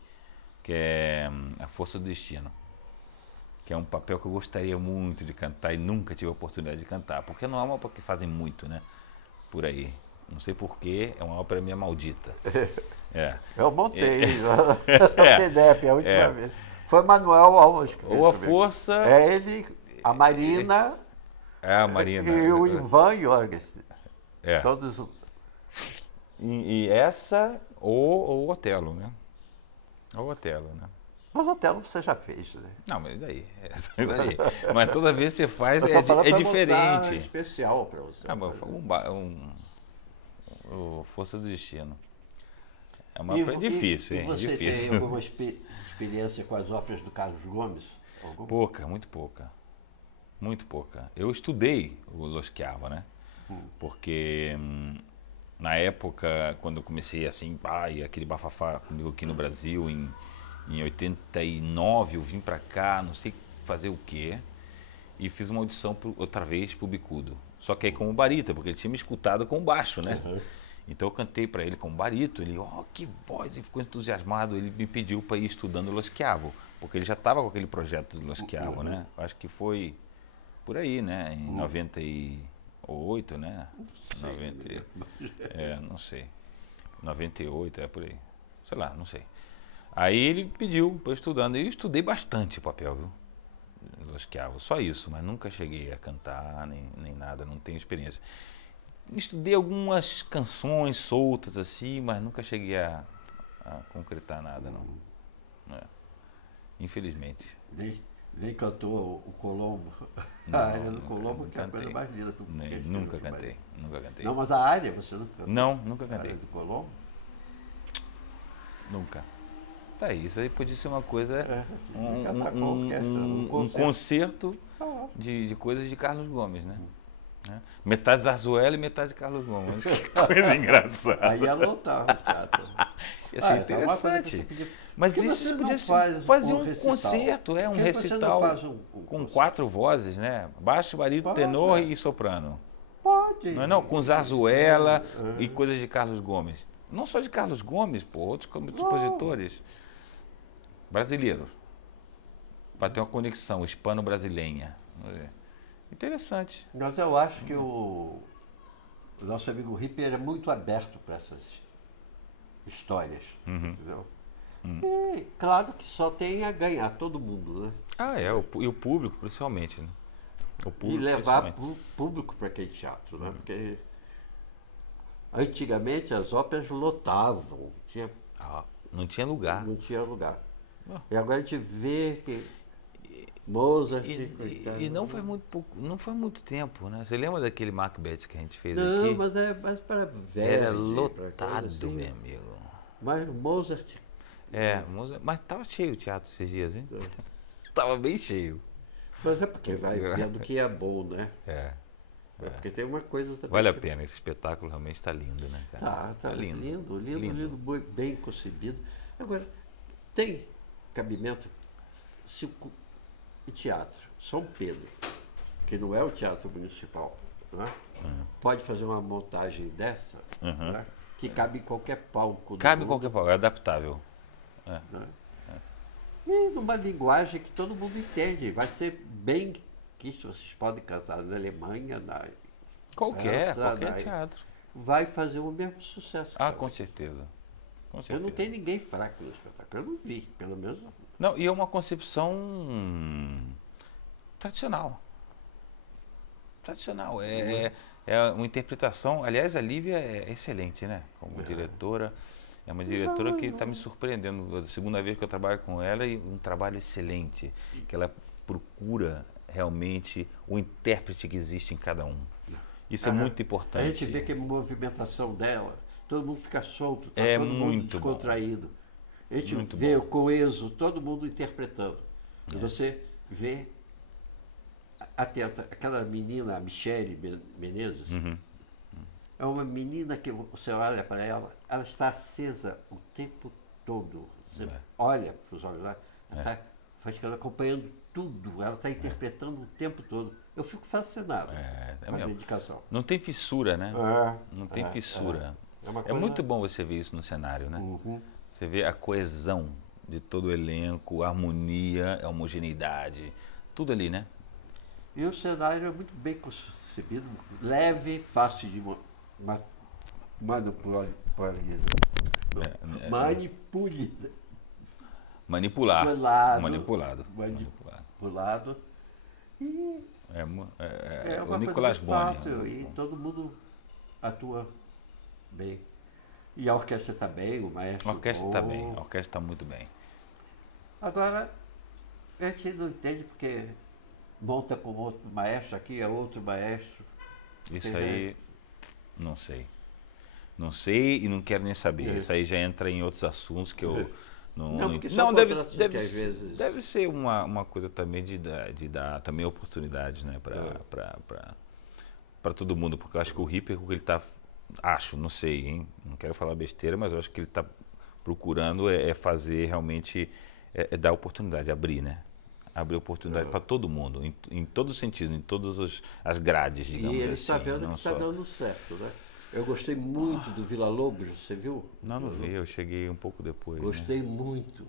que é A Força do Destino, que é um papel que eu gostaria muito de cantar e nunca tive a oportunidade de cantar, porque não é uma ópera que fazem muito, né, por aí. Não sei porquê, é uma ópera minha maldita. É. Eu montei, no CDF, a última vez. Foi Manuel Alves que fez Ou A comigo. Força... É ele, a Marina, a Marina. e o Ivan Jorgensen. É. Todos. E essa, ou o Otelo, né? Ou o Otelo, né? Mas o Otelo você já fez, né? Não, mas daí, daí. Mas toda vez que você faz Eu tô falando é pra montar diferente. especial para você. Ah, mas o Força do Destino. É uma E- ópera difícil, e hein? você Difícil. tem alguma experiência com as óperas do Carlos Gomes? Alguma? Pouca, muito pouca. Muito pouca. Eu estudei o Lo Schiavo, né? Porque na época, quando eu comecei assim, e aquele bafafá comigo aqui no Brasil, em 89, eu vim pra cá, não sei fazer o quê, e fiz uma audição outra vez pro Bicudo. Só que aí como barito, porque ele tinha me escutado com baixo, né? Então eu cantei para ele como barito, ele, que voz, ele ficou entusiasmado, ele me pediu para ir estudando Lo Schiavo, porque ele já estava com aquele projeto do Lo Schiavo, né? Acho que foi por aí, né? Em 98, né? 90, não sei. 98, por aí. Sei lá, não sei. Aí ele pediu para eu estudando, e eu estudei bastante o papel, viu? Lo Schiavo, só isso, mas nunca cheguei a cantar, nem nada, não tenho experiência. Estudei algumas canções soltas assim, mas nunca cheguei a concretar nada, não. Infelizmente. Nem cantou o Colombo. Não, A área do nunca- Colombo, que é a cantei. coisa mais linda. Que Nem- eu nunca escrevi cantei, mais. nunca cantei. Não, mas a área você nunca cantou? Não, nunca A cantei, área do Colombo? nunca. Tá aí, isso aí podia ser uma coisa, tinha que cantar com a orquestra, um um concerto de coisas de Carlos Gomes, né? Metade Zarzuela e metade Carlos Gomes. Que coisa engraçada. Aí ia lotar o teatro. Ia ser então é uma coisa que interessante. você podia- Mas Por que isso você podia não ser, fazer um recital? concerto, Por um que você não recital faz um com concerto? 4 vozes, né? Baixo, barito, Pode, tenor é. e soprano. Pode. Não, com Zarzuela e coisas de Carlos Gomes. Não só de Carlos Gomes, outros compositores brasileiros. Para ter uma conexão hispano-brasileira. Interessante. Mas eu acho que o nosso amigo Ripper é muito aberto para essas histórias. Entendeu? E claro que só tem a ganhar todo mundo, né? E o público, principalmente. Né? O E público, levar principalmente. público para aquele teatro, né? Porque antigamente as óperas lotavam, Não tinha lugar. não tinha lugar. Ah. E agora a gente vê que Mozart, coitado. E não foi muito tempo, né? Você lembra daquele Macbeth que a gente fez Não, aqui? mas é mais para velho. Era lotado, meu amigo. Mas Mozart. Mas tava cheio o teatro esses dias, hein? Tava bem cheio. Mas é porque vai vendo que é bom, né? É. Porque tem uma coisa também. Vale a pena, esse espetáculo realmente está lindo, né, cara? Tá lindo, bem concebido. Agora, tem cabimento se o teatro São Pedro, que não é o teatro municipal, né? Pode fazer uma montagem dessa, né? Que cabe em qualquer palco. Cabe em qualquer palco, é adaptável. Né? E numa linguagem que todo mundo entende. Vai ser bem que isso vocês podem cantar na Alemanha, na Qualquer França, teatro. vai fazer o mesmo sucesso. Com certeza. Com Eu certeza. não tenho ninguém fraco no espetáculo. Eu não vi, pelo menos. Não, e é uma concepção tradicional. Tradicional. É uma interpretação. Aliás, a Lívia é excelente, né? Como diretora. É uma diretora que está me surpreendendo. A segunda vez que eu trabalho com ela, e um trabalho excelente. Que ela procura realmente o intérprete que existe em cada um. Isso é muito importante. A gente vê que a movimentação dela, todo mundo fica solto, todo mundo muito descontraído. A gente Muito vê bom. o coeso, todo mundo interpretando. E você vê, atenta, aquela menina, a Michele Menezes, é uma menina que você olha para ela, ela está acesa o tempo todo. Você olha para os olhos lá, ela está ficando acompanhando tudo, ela está interpretando o tempo todo. Eu fico fascinado com a dedicação. Não tem fissura, né? Não tem fissura. É muito bom você ver isso no cenário, né? Você vê a coesão de todo o elenco, a harmonia, a homogeneidade, tudo ali, né? E o cenário é muito bem concebido, leve, fácil de manipulizar. Manipulado. E o Nicolas Boni. Fácil, e todo mundo atua bem. E a orquestra está bem, o maestro. A orquestra está bem, a orquestra está muito bem. Agora, a gente não entende porque monta com outro maestro, aqui é outro maestro. Isso aí, não sei. Não sei e não quero nem saber. Isso aí já entra em outros assuntos que eu não deve ser uma coisa também de dar também oportunidades, né, para todo mundo, porque eu acho que o Ripper, o que ele está, não sei, hein, não quero falar besteira, mas eu acho que ele está procurando fazer realmente, dar oportunidade, abrir, né? Abrir oportunidade para todo mundo, em todos os sentidos, em todas as grades, digamos assim. E ele está vendo que está dando certo, né? Eu gostei muito do Vila Lobos, você viu? Não vi, eu cheguei um pouco depois. Gostei muito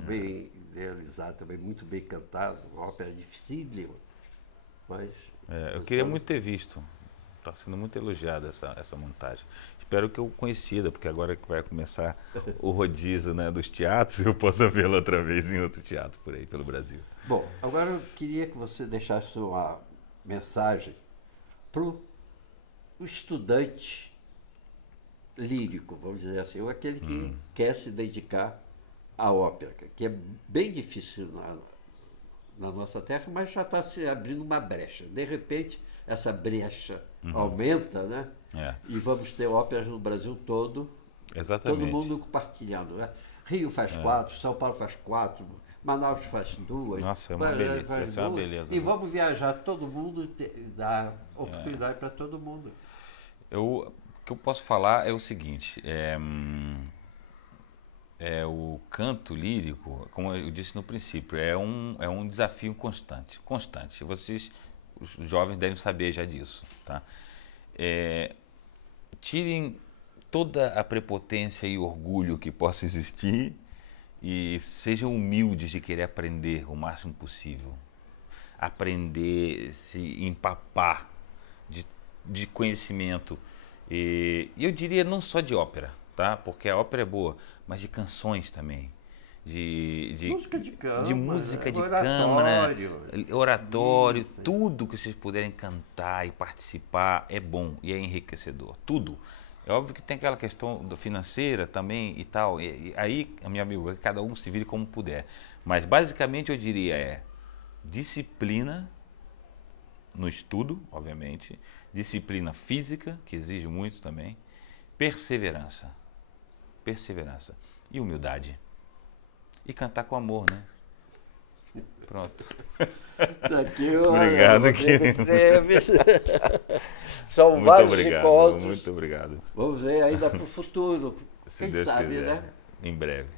bem realizado também, muito bem cantado, uma ópera dificílima, mas... eu queria muito ter visto, está sendo muito elogiada essa montagem. Espero que eu conhecida, porque agora que vai começar o rodízio, né, dos teatros, eu possa vê-la outra vez em outro teatro por aí, pelo Brasil. Bom, agora eu queria que você deixasse uma mensagem para o estudante lírico, vamos dizer assim, ou aquele que quer se dedicar à ópera, que é bem difícil na nossa terra, mas já está se abrindo uma brecha. De repente, essa brecha aumenta, né? E vamos ter óperas no Brasil todo. Exatamente. Todo mundo compartilhando, né? Rio faz 4, São Paulo faz 4, Manaus faz 2. Nossa, é uma beleza, isso é uma beleza. E vamos viajar todo mundo e dar oportunidade para todo mundo. O que eu posso falar é o seguinte, o canto lírico, como eu disse no princípio, é um desafio constante. Vocês, os jovens, devem saber já disso, tá? Tirem toda a prepotência e orgulho que possa existir e sejam humildes de querer aprender o máximo possível. Aprender, se empapar de conhecimento. E eu diria não só de ópera, tá? Porque a ópera é boa, mas de canções também. Música de câmara, de música de oratório, tudo que vocês puderem cantar e participar é bom e é enriquecedor, tudo. É óbvio que tem aquela questão financeira também e tal, e aí, meu amigo, cada um se vire como puder. Mas basicamente eu diria disciplina no estudo, obviamente, disciplina física, que exige muito também, perseverança e humildade. E cantar com amor, né? Pronto. Obrigado, querido. São muito vários obrigado, encontros. Muito obrigado. Vamos ver ainda para o futuro. Se Quem Deus sabe, quiser. né? Em breve.